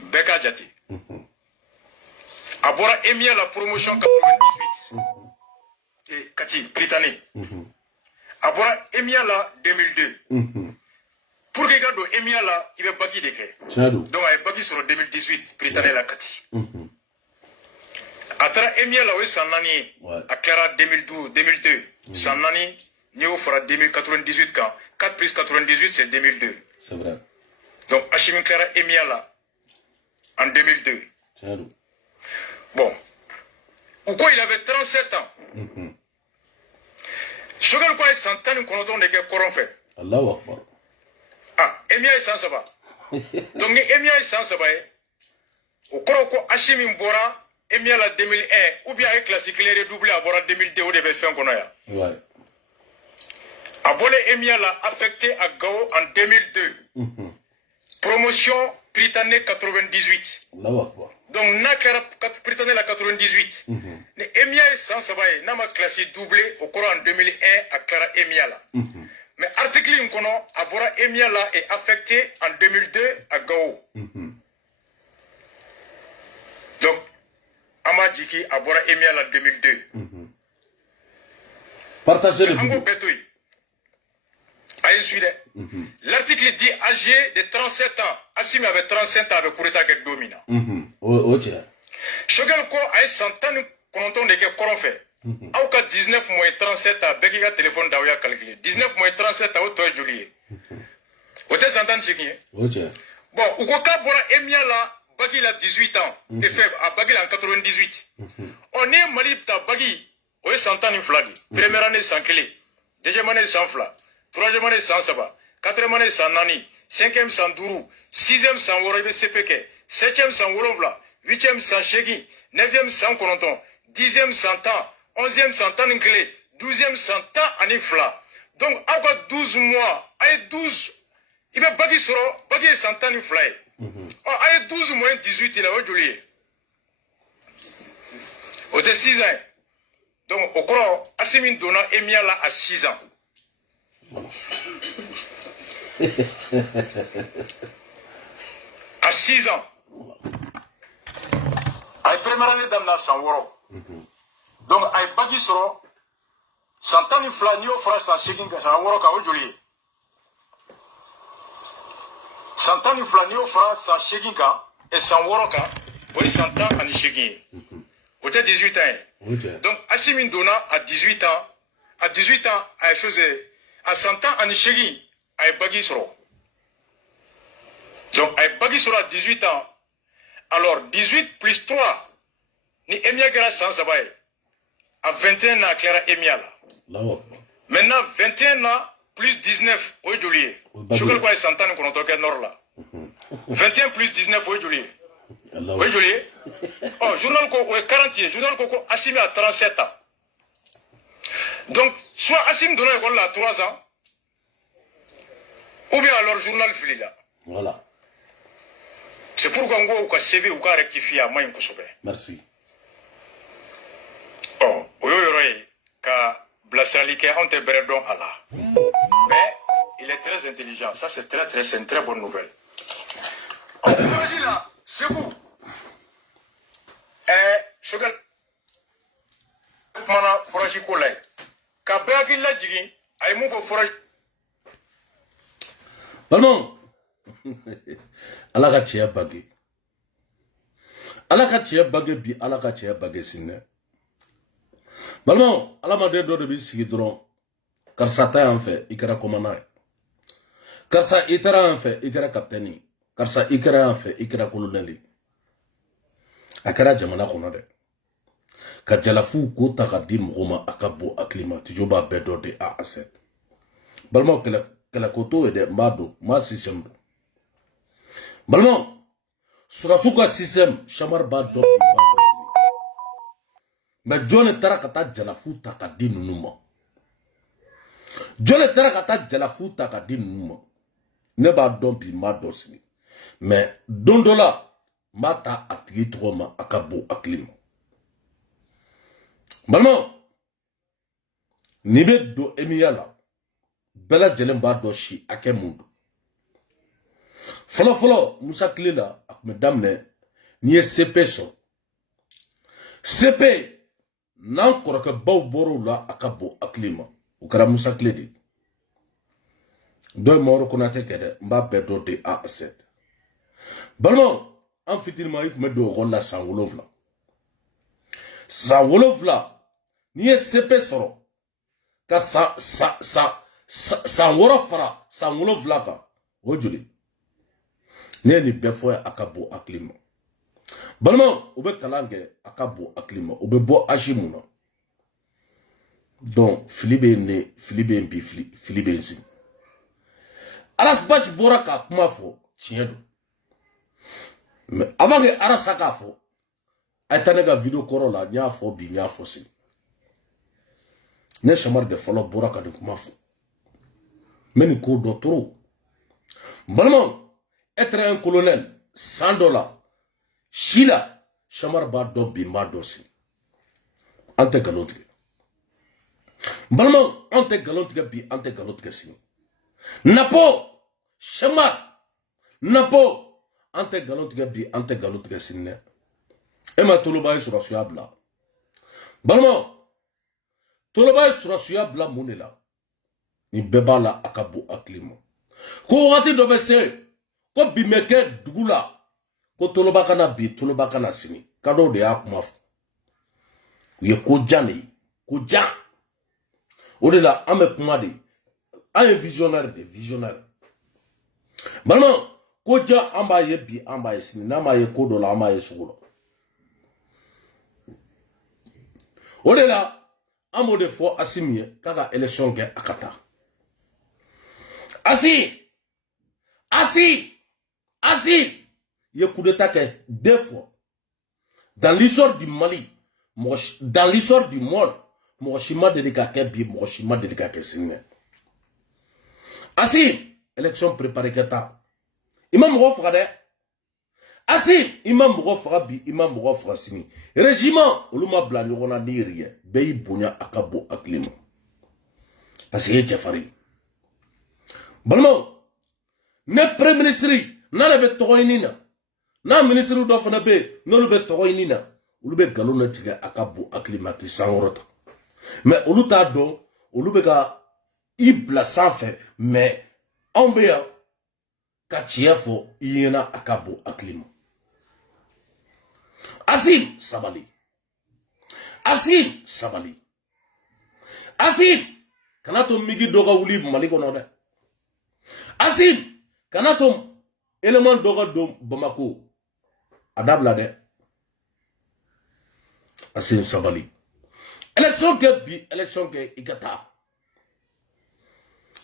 Beka jati. Abora Emia la promotion 98. Et Kati, Britannique. Abora Emia la 2002. Pour que gado Emia la, il va bagi de ke. Tiens-le. Donc il bagi sur 2018, Britannique la Kati. Atra Emia la, oui, Sanani. A Clara 2012, 2002. Sanani, Néo fera 2098 quand 4 plus 98, c'est 2002. C'est vrai. Donc Hashim Clara Emia la, en 2002. Tiens-le. Bon. Ou quoi, il avait 37 ans. Shogal quoi, il s'entend qu'on entend des corons fait. Allahu Akbar. Ah, Emia est sans savoir. Donc, Emia est sans savoir. Au cours Hashim Mbora, Emia la 2001, ou bien avec classique les redoublés à Bora 2002, ou des faire qu'on a. Ouais. Abonné Emia l'a affecté à Gao en 2002. Promotion Britannique 98. Allahu Akbar. Donc, Nakara Britannique la 98. Emia est sans savoir, n'a ma classé doublé au cours en 2001 à Clara Emia là. Mais article incono, Abora Emia là est affecté en 2002 à Gao. Donc, Amadjiki Abora Emia là 2002. Partagez le Ango vidéo. Betoui. Aïe, suite. L'article dit âgé de 37 ans. Assim avait 37 ans avec Koureta qui est dominant. Oh, tiens. Shogal ko aïe 100 ans qu'on entend des corons fait. Au cas 19 moins 37 ans, Becky a téléphone d'Aouya calculé. 19 moins 37 ans, au toi Julie. Au tel 100 ans, c'est Oh, tiens. bon, ou quoi, Bora Emia là, Bagui a 18 ans. Et fait, à Bagui en 98. On est Mali, ta Bagui, au 100 ans, une flag. Première année sans clé. Deuxième année sans flag. Troisième année sans saba. Quatrième année sans nani. Cinquième sans dourou. Sixième sans worobe CPK. Septième sans wolonvla. Huitième sans chegi. Neuvième sans kononton. Dixième sans temps. Onzième sans temps clé. Douzième sans temps anifla. Donc, après 12 mois, avec 12, il va bagi soro, bagi sans temps anifla. Avec 12 moins 18, il a aujourd'hui. Au de 6 ans. Donc, au cours, Asimin Dona Emia là à 6 ans. À 6 ans. À la première année d'Amna Sanworo. Donc, à Bagi Soro, Santani Flani au Fras en Shekin Sanworo Kaojuli. Santani Flani au Fras en Shekin et Sanworo Ka, oui, Santan en Shekin. Au 18 ans. Donc, Asimin Dona à 18 ans. À 18 ans, à chose. À 100 ans, en Ishegi, à Bagi Soro. Donc, à Bagi Soro à 18 ans. Alors, 18 plus 3, ni Emia Gara sans Sabaye. À 21 ans, Clara Emia là. Maintenant, 21 ans plus 19, oui, Julie. Je crois que c'est 100 ans qu'on entend nord là. 21 plus 19, oui, Julie. Oui, Julie. Oh, journal Koko est 40, journal Koko assimé à 37 ans. Donc, soit Assim donne l'école à 3 ans, ou bien alors journal fili là. Voilà. C'est pourquoi on va CV ou rectifier à moi. Merci. Oh, oui, ka Blastralike, on te bredon à la. Mais il est très intelligent. Ça, c'est une très bonne nouvelle. On dit là, c'est vous. Chogal, mana forage kolay. Ka bagi la jigi, ay mu fo forage. Balmon. Ala ka tiya bagi. Ala ka tiya bagi bi ala ka tiya bagi sinne. Balmon, ala ma de do de bi sigi dron. Karsa ta en fait, ikara komana. Karsa itara en fait, ikara kapteni. Karsa ikara en fait, ikara koloneli. Akara jamana kono de. Ka jalafu ko ta ka di mugoma akabo aklima tijoba bedo de a asset. Balmon kala koto e de mado ma system. Balmon surasuka system shamar ba do ba basini. Mais jone tara kata jalafu ta ka di nunuma. Jone tara kata jalafu ta ka di nunuma. Ne ba don bi ma dosini. Mais dondola mata atigi togoma akabo aklima. Balmon, ni be do Emia la. bela jelen ba do shi ake mundu folo Musa Kilela akme damne ni CP so CP nan koroke baw boro la akabo aklima ukara Musa Kilede doy moro konate kede mba bedo de A7 balmo en fitilma ik me do rolla sangolovla ni CP soro ka sa woro fara sangolovla ka wojuli ni befo akabo aklima balmo ube kalange akabo aklima ube bo ajimuna donc Philippe nzi aras batch bora ka kuma fo tiedo mais avant que aras ka fo ay tane ga video korola nya fo bi nya fo si ne chamar de folo bora ka de kuma fo men ko do trop balmo être un colonel $100 Shila chamar ba do bi ma dosi ante galotike balmo ante galotike bi ante galotike si napo chamar napo ante galotike bi ante galotike sinne ema toloba sur asuyabla balmo toloba sur asuyabla munela ni bebala akabu aklimo ko wati do bese ko bimeke dugula ko toloba kana bi toloba kana sini kado de akuma ye ko jani ko jan o de la ame kuma de un visionnaire balmo ko ja amba ye bi amba ye sini na ma ye ko do la amba ye sugulo o de la amo de fo asimie kaka election ke akata asi il y a coup d'état que 2 fois. Dans l'histoire du Mali, dans l'histoire du monde, Moshima délicaté bi Moshima délicaté signe. Asi, élection préparée que ta. Imam Rofrade. Asi, Imam Rofrabi, Imam Rofrasimi. Régiment, Oluma Blani, on a dit rien. Beyi Bonya Akabo Aklima. Parce que Jafari. Balmo, ne premier ministre, n'a le toinina. Na ministre do fana be no be toinina. Ulu be galona tiga akabo aklima ki sangorota. Mais ulu ta do, ulu be ga ibla sanfe, mais on be ya ka chiefo yena akabo aklima. Asim Sabali. Asim kanato migi doga uli maliko no de. Asim kanato élément doga do Bamako adabla de Asim Sabali. Élection ke bi, élection ke ikata.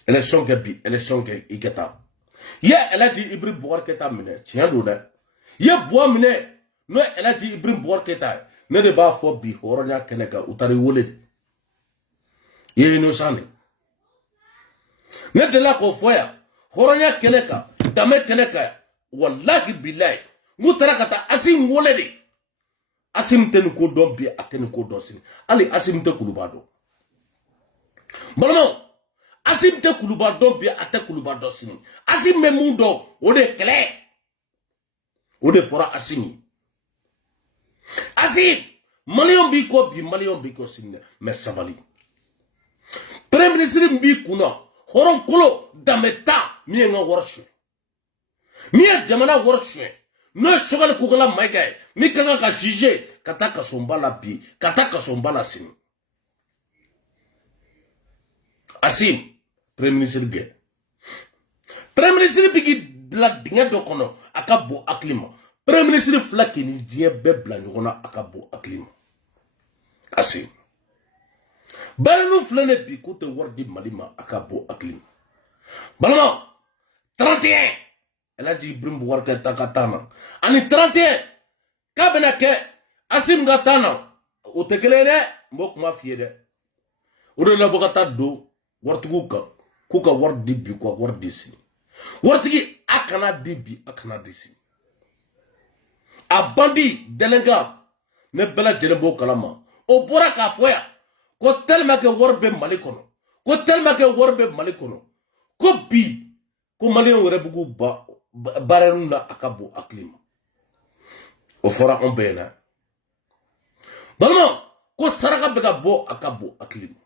Élection ke ikata. Ya elati Ibrahim Bouar Keta mine, tiens do de. Ya bois mine, no elati Ibrahim Bouar Keta. Ne de ba fo bi horonya keneka utari wole. Ye no sane. Ne de la ko foya. Horonya keneka, dame keneka. Wallahi billahi. Ngutara kata Asim wole de. Asim ten ko don bi aten ko don sin. Ali Asim te kulubado. Balmo Asim te kulubado bi ate kulubado sin. Asim memundo ode kele. Ode fora Asim. Asim Malion bi ko sin mais Sabali. Premier ministre bi kuna horon kolo dameta mi nga worship. Mi jamana worship. No shogal kugala maigay. Mi kanga ka jije kataka sombala bi, kataka sombala sin. Asim Premier ministre ge. Premier ministre bi la dinga do kono akabo aklima. Premier ministre flaki ni die be bla nyona akabo aklima. Asim Balanu flane bi kote wardi malima akabo aklima. Balama 31 elle a dit Ibrahim Bouar Keta katana. Ani 31 kabena ke Asim gatana. O tekelere mbok ma fiede. Ode la bokata do wartuguka kuka wardi bi kwa wardi si. Wartigi akana dibi akana disi. Abandi delenga ne bela jelembo kalama. O bora ka foya ko tellement que warbe malikono ko tellement que warbe Mali kono ko bi ko Mali wore bugu barenu na akabo aklima o fora on bena balmo ko saraka bega bo akabo aklima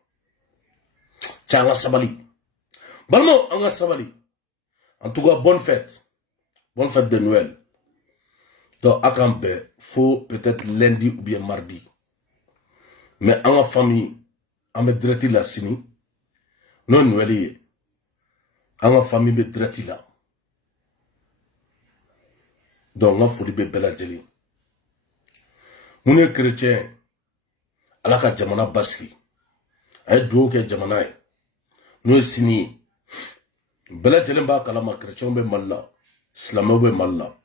changa sabali balmo anga sabali en tout cas bonne fête de Noël donc akambe faut peut-être lundi ou bien mardi mais en famille on me dreti la sini non Noël en famille me dreti la donc on faut be bela jeli mune chrétien alaka jamana baski ay do ke jamana no sini bela jeli ba kala ma chrétien be malla islam be malla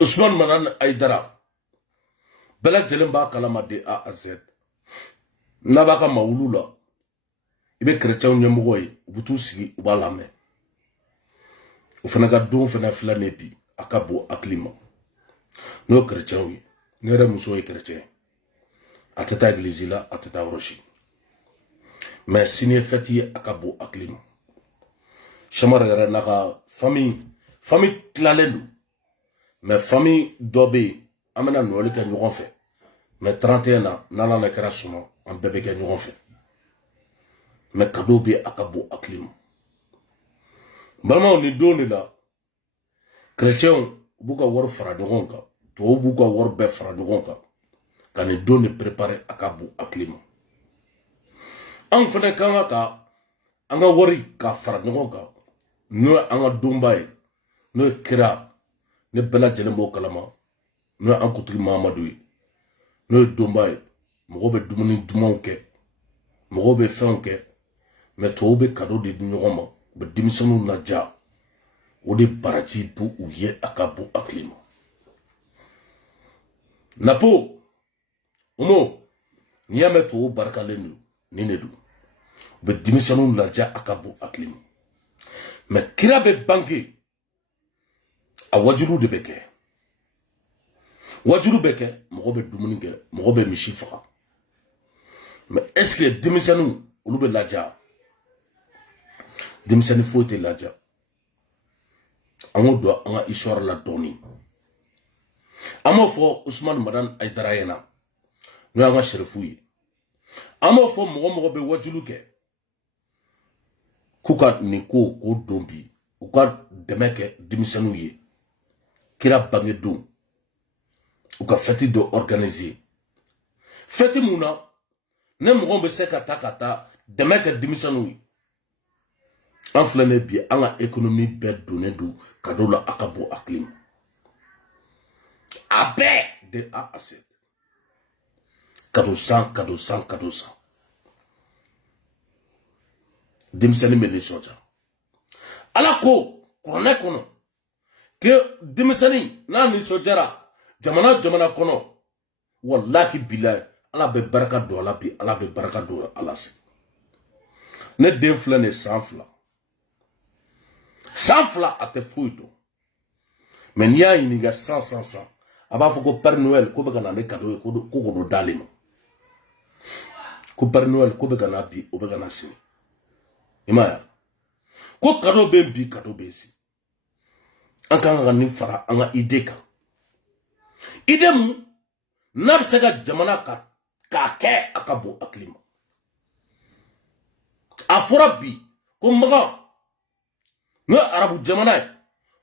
Ousmane Manan Aïdara bela jeli ba kala ma de A à Z nabaka maulula ibe chrétien nyemogoy butu sigi uba lame o fana ga don fana fila nebi akabo aklima no chrétien wi nere muso e chrétien atata église la atata roshi mais signé fati akabo aklima chamara gara naka famille tlalendo mais famille dobe amena noli ka ñogon fe mais 31 ans nana na kera suma en bébé ka ñogon fe mais cadeau be akabo aklima balma ni doni la chrétien buka wor fara dogonka to buka wor be fara dogonka kan doni préparer akabo aklima an fene kanga ka anga wori ka fara dogonka no anga dumbay no kira ne bela jelembo kalama no an kutugi mamadou no dumbay mo be dumuni dumonke mo be fenke mais to be cadeau de nyogoma be dimisonu na ja o de baraji bu uye akabo aklima napo omo niame to baraka lenu ninedu be dimisonu na ja akabo aklima mais kira be banki a wajuru de beke mo be dumuni ke mo be mishi faga mais est-ce que dimisonu olu be laja dimisani fote laja amo do anga histoire la doni amo fo Ousmane Madan Aïdara yana no anga sherifuyi amo fo mo be wajulu ke kuka ni ko dombi uka demeke dimisanu ye kira bange dum uka feti do organiser feti muna ne mo be seka takata demeke dimisanu ye en flâne bien en économie bête donné du cadeau la akabo aklim abe de A à Z cadeau 100 dimsani mele soja ala ko korone kono ke dimsani na ni sojara jamana kono wallahi billahi ala be baraka do ala be baraka do ala se ne den flâne sans fla a te fouille. Mais il y a une gars 100. Aba faut que Père Noël, ko be kana ne cadeau ko do dalima. Ko Père Noël ko be kana bi o be kana si. Imaya. Ko cadeau be bi cadeau be si. An kan ga ni fara an ga ide kan. Ide mu na be sega jamana ka ke akabo aklima. Afora bi ko maga no arabu jamana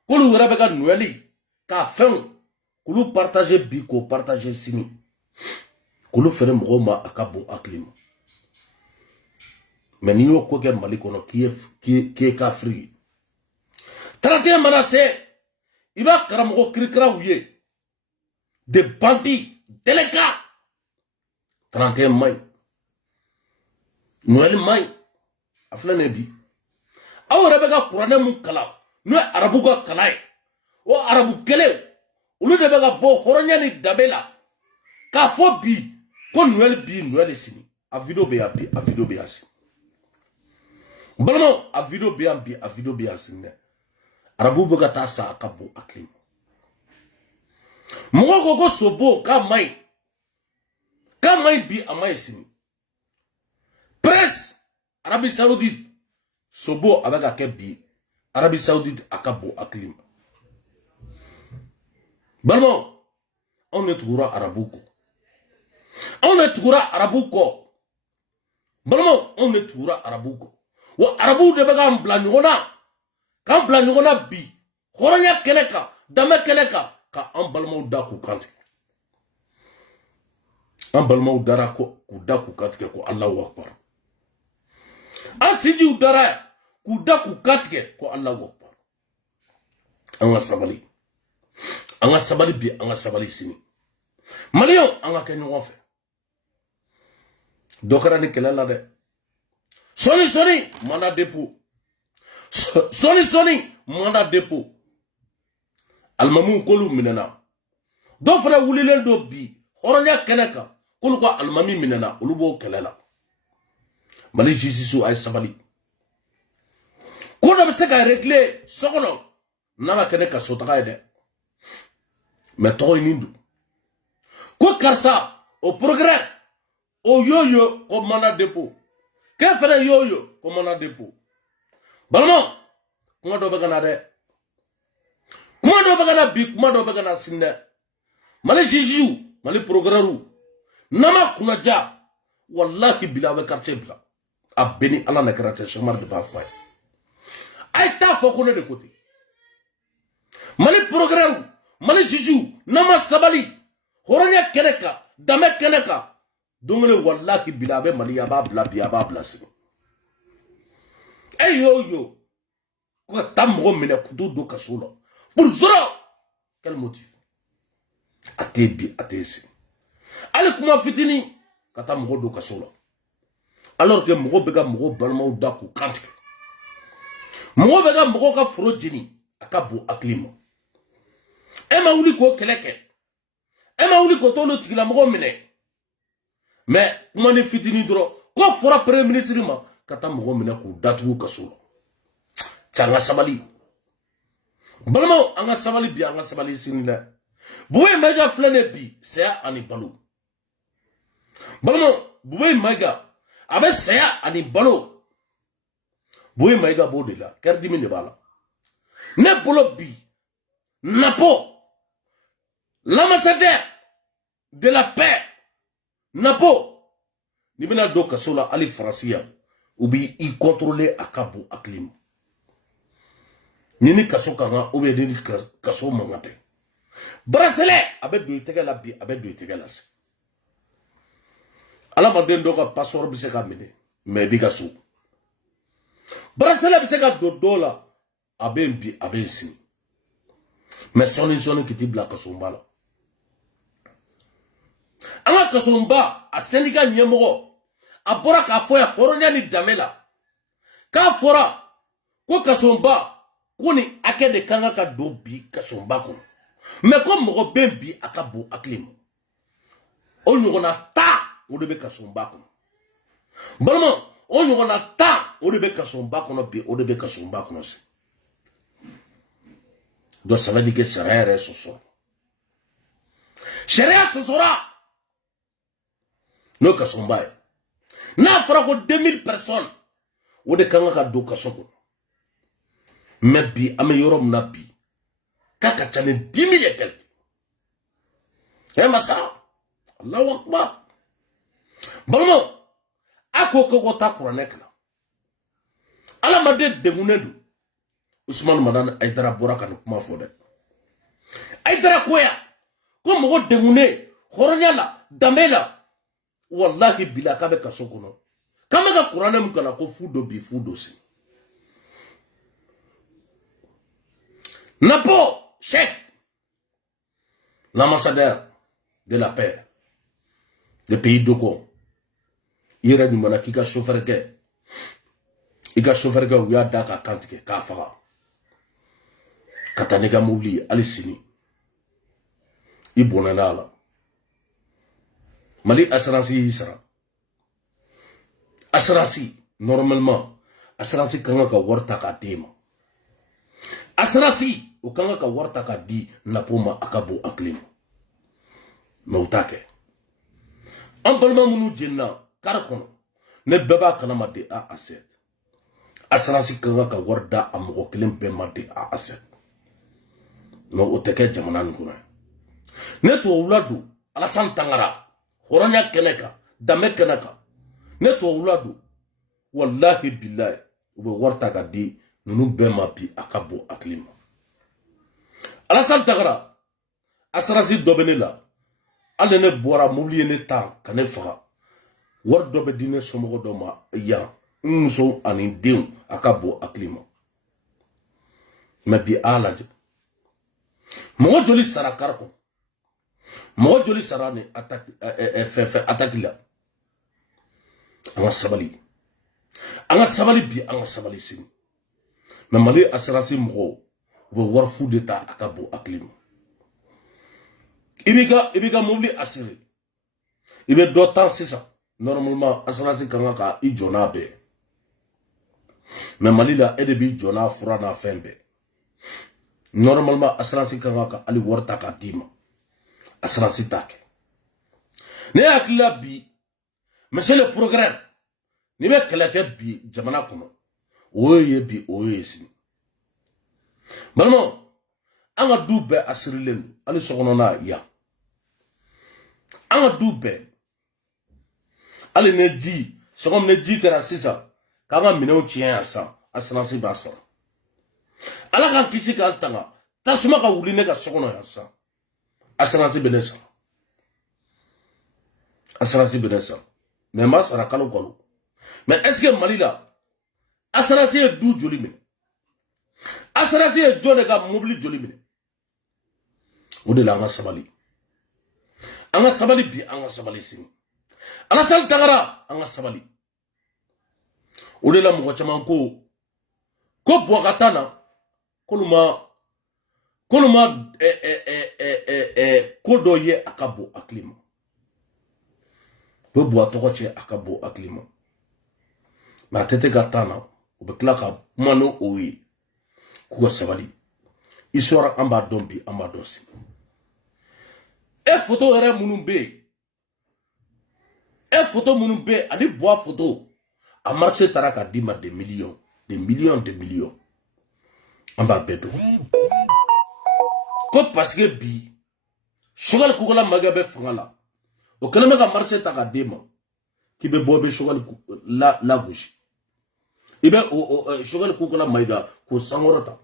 kolu wera beka Noël ka fen kulu partager bi ko partager sini kulu fere mo ma akabo aklima mais ni yo ko ke Mali kono qui est kafri 31 manase iba karamo krikra uye de bandits délégués 31 mai Noël mai aflane bi awre bega kurane mun kala no arabu ga kala o arabu kele ulu de bega bo horonya ni dabela ka fo bi ko Noël sini a video be asi balmo a video be asi ne arabu bega ta sa akabo aklim mo ko sobo ka mai Quand il bi ama ici. Presse Arabie Saoudite. Sobo avec un bi. Arabie Saoudite akabo aklim. Balmo. On est toujours arabouko. On est toujours arabouko. Balmo, on est toujours arabouko. Wa arabou de bagam blanigona. Quand blanigona bi. Horonya keleka. Dame keleka. Ka an balmo daku kanti. An balmo dara ko daku kanti ko Allahu Akbar. An siji udara ku daku kanti ko Allahu Akbar. An sabali. An sabali bi an sabali sini. Maliyo an ka ɲɔgɔn fɛ. Dɔ kɛra ni kɛlɛ la dɛ. Soni mandat dépôt. Soni mandat dépôt. Almamu kolu minɛna. Dɔ fana wulilen do bi. Hɔrɔnya kɛnɛ kan. Kolu ko almami minɛna. Olu b'o kɛlɛ la. Mali jisisu a ye sabali. Ko dɔ bɛ se ka régler so kɔnɔ. N'a ma kɛ ne ka sotaga ye dɛ. Mais tɔgɔ ye nin don. Ko karisa au progrès au yo-yo comme mandat dépôt. Qu'est-ce que yo-yo comme mandat dépôt? Balmo, comment do bagana de? Comment do bagana bi? Comment do bagana sinde? Mali jijiu, mali progrès nama kunaja. Wallahi bila we quartier bila. A beni ala na karate chamar de bafay. Ay ta fo kono de côté. Mali progrès mali jijiu, nama sabali. Horonya keneka, dame keneka. Dongole wallahi bilabe mali yaba bla biaba blasi. Hey yo. Ko tamro mine kudo do kasula. Pour zoro. Quel motif? Atebi atesi. Ale kuma fitini kata mgo do kasula. Alors que mgo bega mgo balma daku kantike. Mgo bega mgo ka foro jini akabo aklimo. Ema uli ko keleke. Ema uli ko tolo tigila mgo mine. Mais kuma ne fitini dro ko fora premier ministre ma kata mgo mine ko datu kasula. Changa sabali. Balmo anga sabali bi anga sabali sinile. Buwe mega flane bi sea ani balu. Balmo buwe mega abe sea ani balu. Buwe mega bodela kerdi mi ne bala. Ne bolo bi napo l'ambassadeur de la paix napo ni bena do kasola ali francia ou bi i contrôler akabo aklim. Nini kaso kanga ou bien nini kaso mangate. Bracelet abe do itege la bi abe do itege la se. Ala ma den do ka passeport bi se ka mene mais bi kaso. Bracelet bi se ka do la abe bi abe si. Mais soni ki ti bla kaso mbala. Anga kaso mba a syndicat nyemoro a bora ka foya horonya ni damela. Ka fora ko kaso mba koni ake de kanga ka do bi kasomba ko mais comme mo ben bi akabo aklim on ngona ta o de be kasomba ko balmo on ngona ta o de be kasomba ko no bi o de be kasomba ko no se do ça veut dire que c'est ce soir Sharia ce sera no kasomba na fara ko 2000 personnes o de kanga ka do kasoko. Mais bi ame yorom na bi kaka chane 10 000 et quelques. Eh masa Allahu Akbar. Balmo ako ko ta Qur'an kala. Ala made de munedu Ousmane Madane Aïdara Boraka no kuma fode. Aïdara koya ko mo de mune horonyala damela wallahi bila ka be kasokono. Kama ka Qur'an mu kala ko fudo bi fudo si. Napo, chef, l'ambassadeur de la paix, des pays d'Oko, il y a du monde qui a chauffeur que, il a chauffeur que où il y a daka kantike, kafara, katanega mouli, alisini, il bonana la, mali assurance isra, assurance normalement, assurance kanga ka warta ka tema. Asrasi ukanga ka warta ka di napoma akabo aklim mautake an balima minnu jenna kari kɔnɔ ne bɛɛ b'a kalama de a asset assurance kan ka wari da a mɔgɔ kelen bɛɛ ma de a asset mais o tɛ kɛ jamana nin kɔnɔ ne tubabula don Alassane Tangara hɔrɔnya kɛnɛ kan danbe kɛnɛ kan ne tubabula don wallahi billahi u bɛ wari ta ka di ninnu bɛɛ ma bi a ka bon hakili ma Alassane Tangara assurance dɔ bɛ ne la hali ne bɔra mobili ye ne ta ka ne faga wari dɔ bɛ di ne somɔgɔ dɔ ma yan n muso ani denw a ka bon hakili ma mais bi a lajɛ mɔgɔ joli sara kari kɔnɔ mɔgɔ joli sara ni fɛn attaque la an ka sabali bi an ka sabali sini mais Mali assurance mɔgɔw u bɛ wari fu de ta a ka bon hakili ma i b'i ka mobili assuré i bɛ dɔ tan sisan normalement assurance kan ka i jɔ n'a bɛɛ mais Mali la e de b'i jɔ n'a fura n'a fɛn bɛɛ normalement assurance kan ka hali wari ta k'a d'i ma assurance t'a kɛ ne hakili la bi monsieur le progrès ni bɛ kɛlɛ kɛ bi jamana kɔnɔ o ye bi o ye sini balimaw an ka du bɛɛ asirilen don hali sokɔnɔna yan an ka du bɛɛ hali ne ji sɔgɔm ne ji kɛra sisan k'an ka minɛnw tiɲɛ yan san assurance b'a sara ala k'an kisi k'an tanga tasuma ka wuli ne ka sokɔnɔ yan san assurance bɛ ne sara assurance bɛ ne sara mais n b'a sara kalo kalo mais est ce que Mali la assurance ye du joli minɛ assurance ye jɔn de ka mobili joli minɛ o de la an ka sabali bi an ka sabali sini Alassane Tangara an ka sabali o de la mɔgɔ caman ko Bouakata na k'olu ma ko dɔ ye a ka bon hakili ma u bɛ Bouba tɔgɔ cɛ a ka bon hakili ma mais a tɛ te ka taa na u bɛ tila ka kuma n'o ye k'u ka sabali histoire an b'a dɔn bi an b'a dɔn sini e photo yɛrɛ minnu bɛ yen ani Bouba photo a marché taara ka d'i ma des millions an b'a bɛɛ dɔn ko parce que bi Choguel Kokola Maïga bɛ fanga la o kɛlen bɛ ka marché ta ka d'e ma k'i bɛ bɔ i bɛ Choguel lagosi i bɛ Choguel Kokola Maïga k'o sankɔrɔta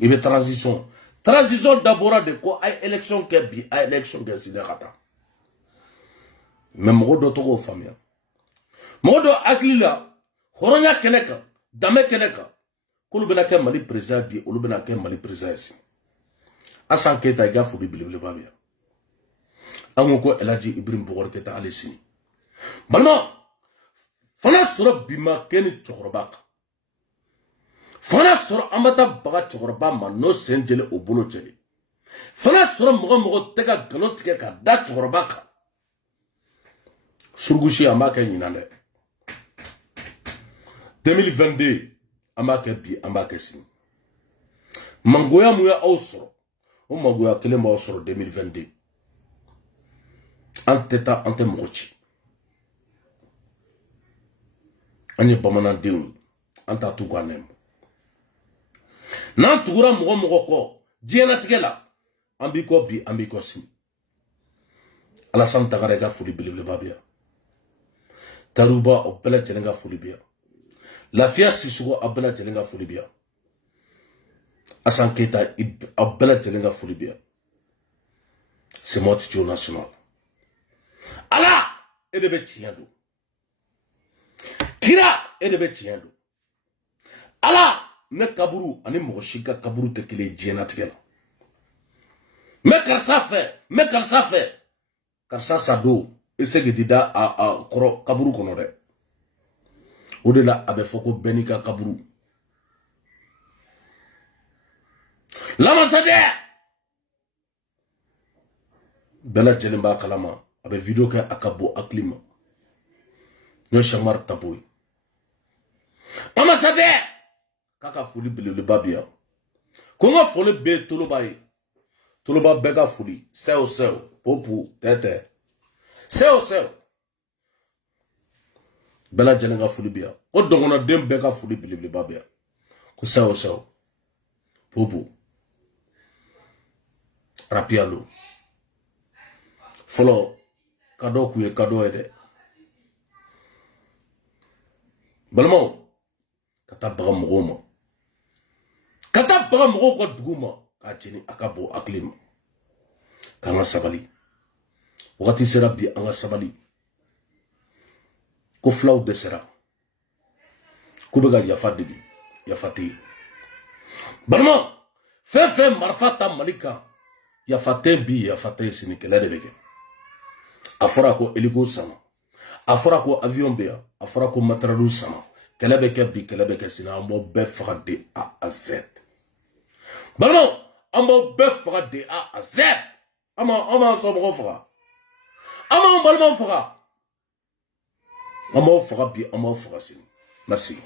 i bɛ transition dabɔra de ko a ye élection kɛ bi a ye élection kɛ sini ka taa mais mɔgɔ dɔ tɔgɔ faamuya mɔgɔ dɔ hakili la hɔrɔnya kɛnɛ kan danbe kɛnɛ kan k'olu bɛna kɛ Mali président bi olu bɛna kɛ Mali président sini Assane Keita i ka foli belebeleba bɛ yan an ko El Hadji Ibrahim Boubacar Keita hali sini balima fana sɔrɔ bi ma kɛ ni cɛkɔrɔba kan fana sɔrɔ an bɛ taa baga cɛkɔrɔba ma n'o sen jɛlen o bolo jɛlen fana sɔrɔ mɔgɔ tɛ ka nkalon tigɛ ka da cɛkɔrɔba kan surugusi an b'a kɛ ɲinan dɛ 2022 an b'a kɛ bi an b'a kɛ sini mangoya mun ye aw sɔrɔ o mangoya kelen b'aw sɔrɔ 2022 an tɛ taa an tɛ mɔgɔ ci an ye bamanandenw an t'a tugu an nɛma n'an tugura mɔgɔ kɔ diɲɛlatigɛ la an b'i kɔ bi an b'i kɔ sini Alassane Tangara i ka foli belebeleba bɛ yan Taruba o bɛɛ lajɛlen ka foli bɛ yan Lafiya Sissogo aw bɛɛ lajɛlen ka foli bɛ yan Assane Keita aw bɛɛ lajɛlen ka foli bɛ yan c'est moi Tidjo national Ala e de bɛ tiɲɛ don Kira e de bɛ tiɲɛ don Ala ne kaburu ani mɔgɔ si ka kaburu tɛ kelen diɲɛlatigɛ la mais karisa fɛ karisa sado e se k'i da a kɔrɔ kaburu kɔnɔ dɛ o de la a bɛ fɔ ko bɛɛ n'i ka kaburu lamasadɛ bɛɛ lajɛlen b'a kalama a bɛ video kɛ a ka bɔ hakili ma n'o Chamar Tabo ye lamasadɛ k'a ka foli belebeleba bi yan ko n ka foli bɛ ye Toloba ye Toloba bɛɛ ka foli sɛw popo tɛtɛ Seo bela jalenga fuli biya o dongona dem be ka fuli bilibili babia ko seo popo rapialo folo kado ku ye kado ede balmo kata baga mogo ko duguma ka jeni akabo aklim kanga sabali wakati sera bi anga sabali ko flaw de sera ko be ga yafati balmo fe marfata malika yafate bi yafate sinikela de beke afora ko eligo sama afora ko avion be afora ko materalu sama kelebeke bi kelebeke sina ambo be fagade a z balmo ambo be fagade a z ama so mo faga ama balmo faga ama faga bi ama faga sin merci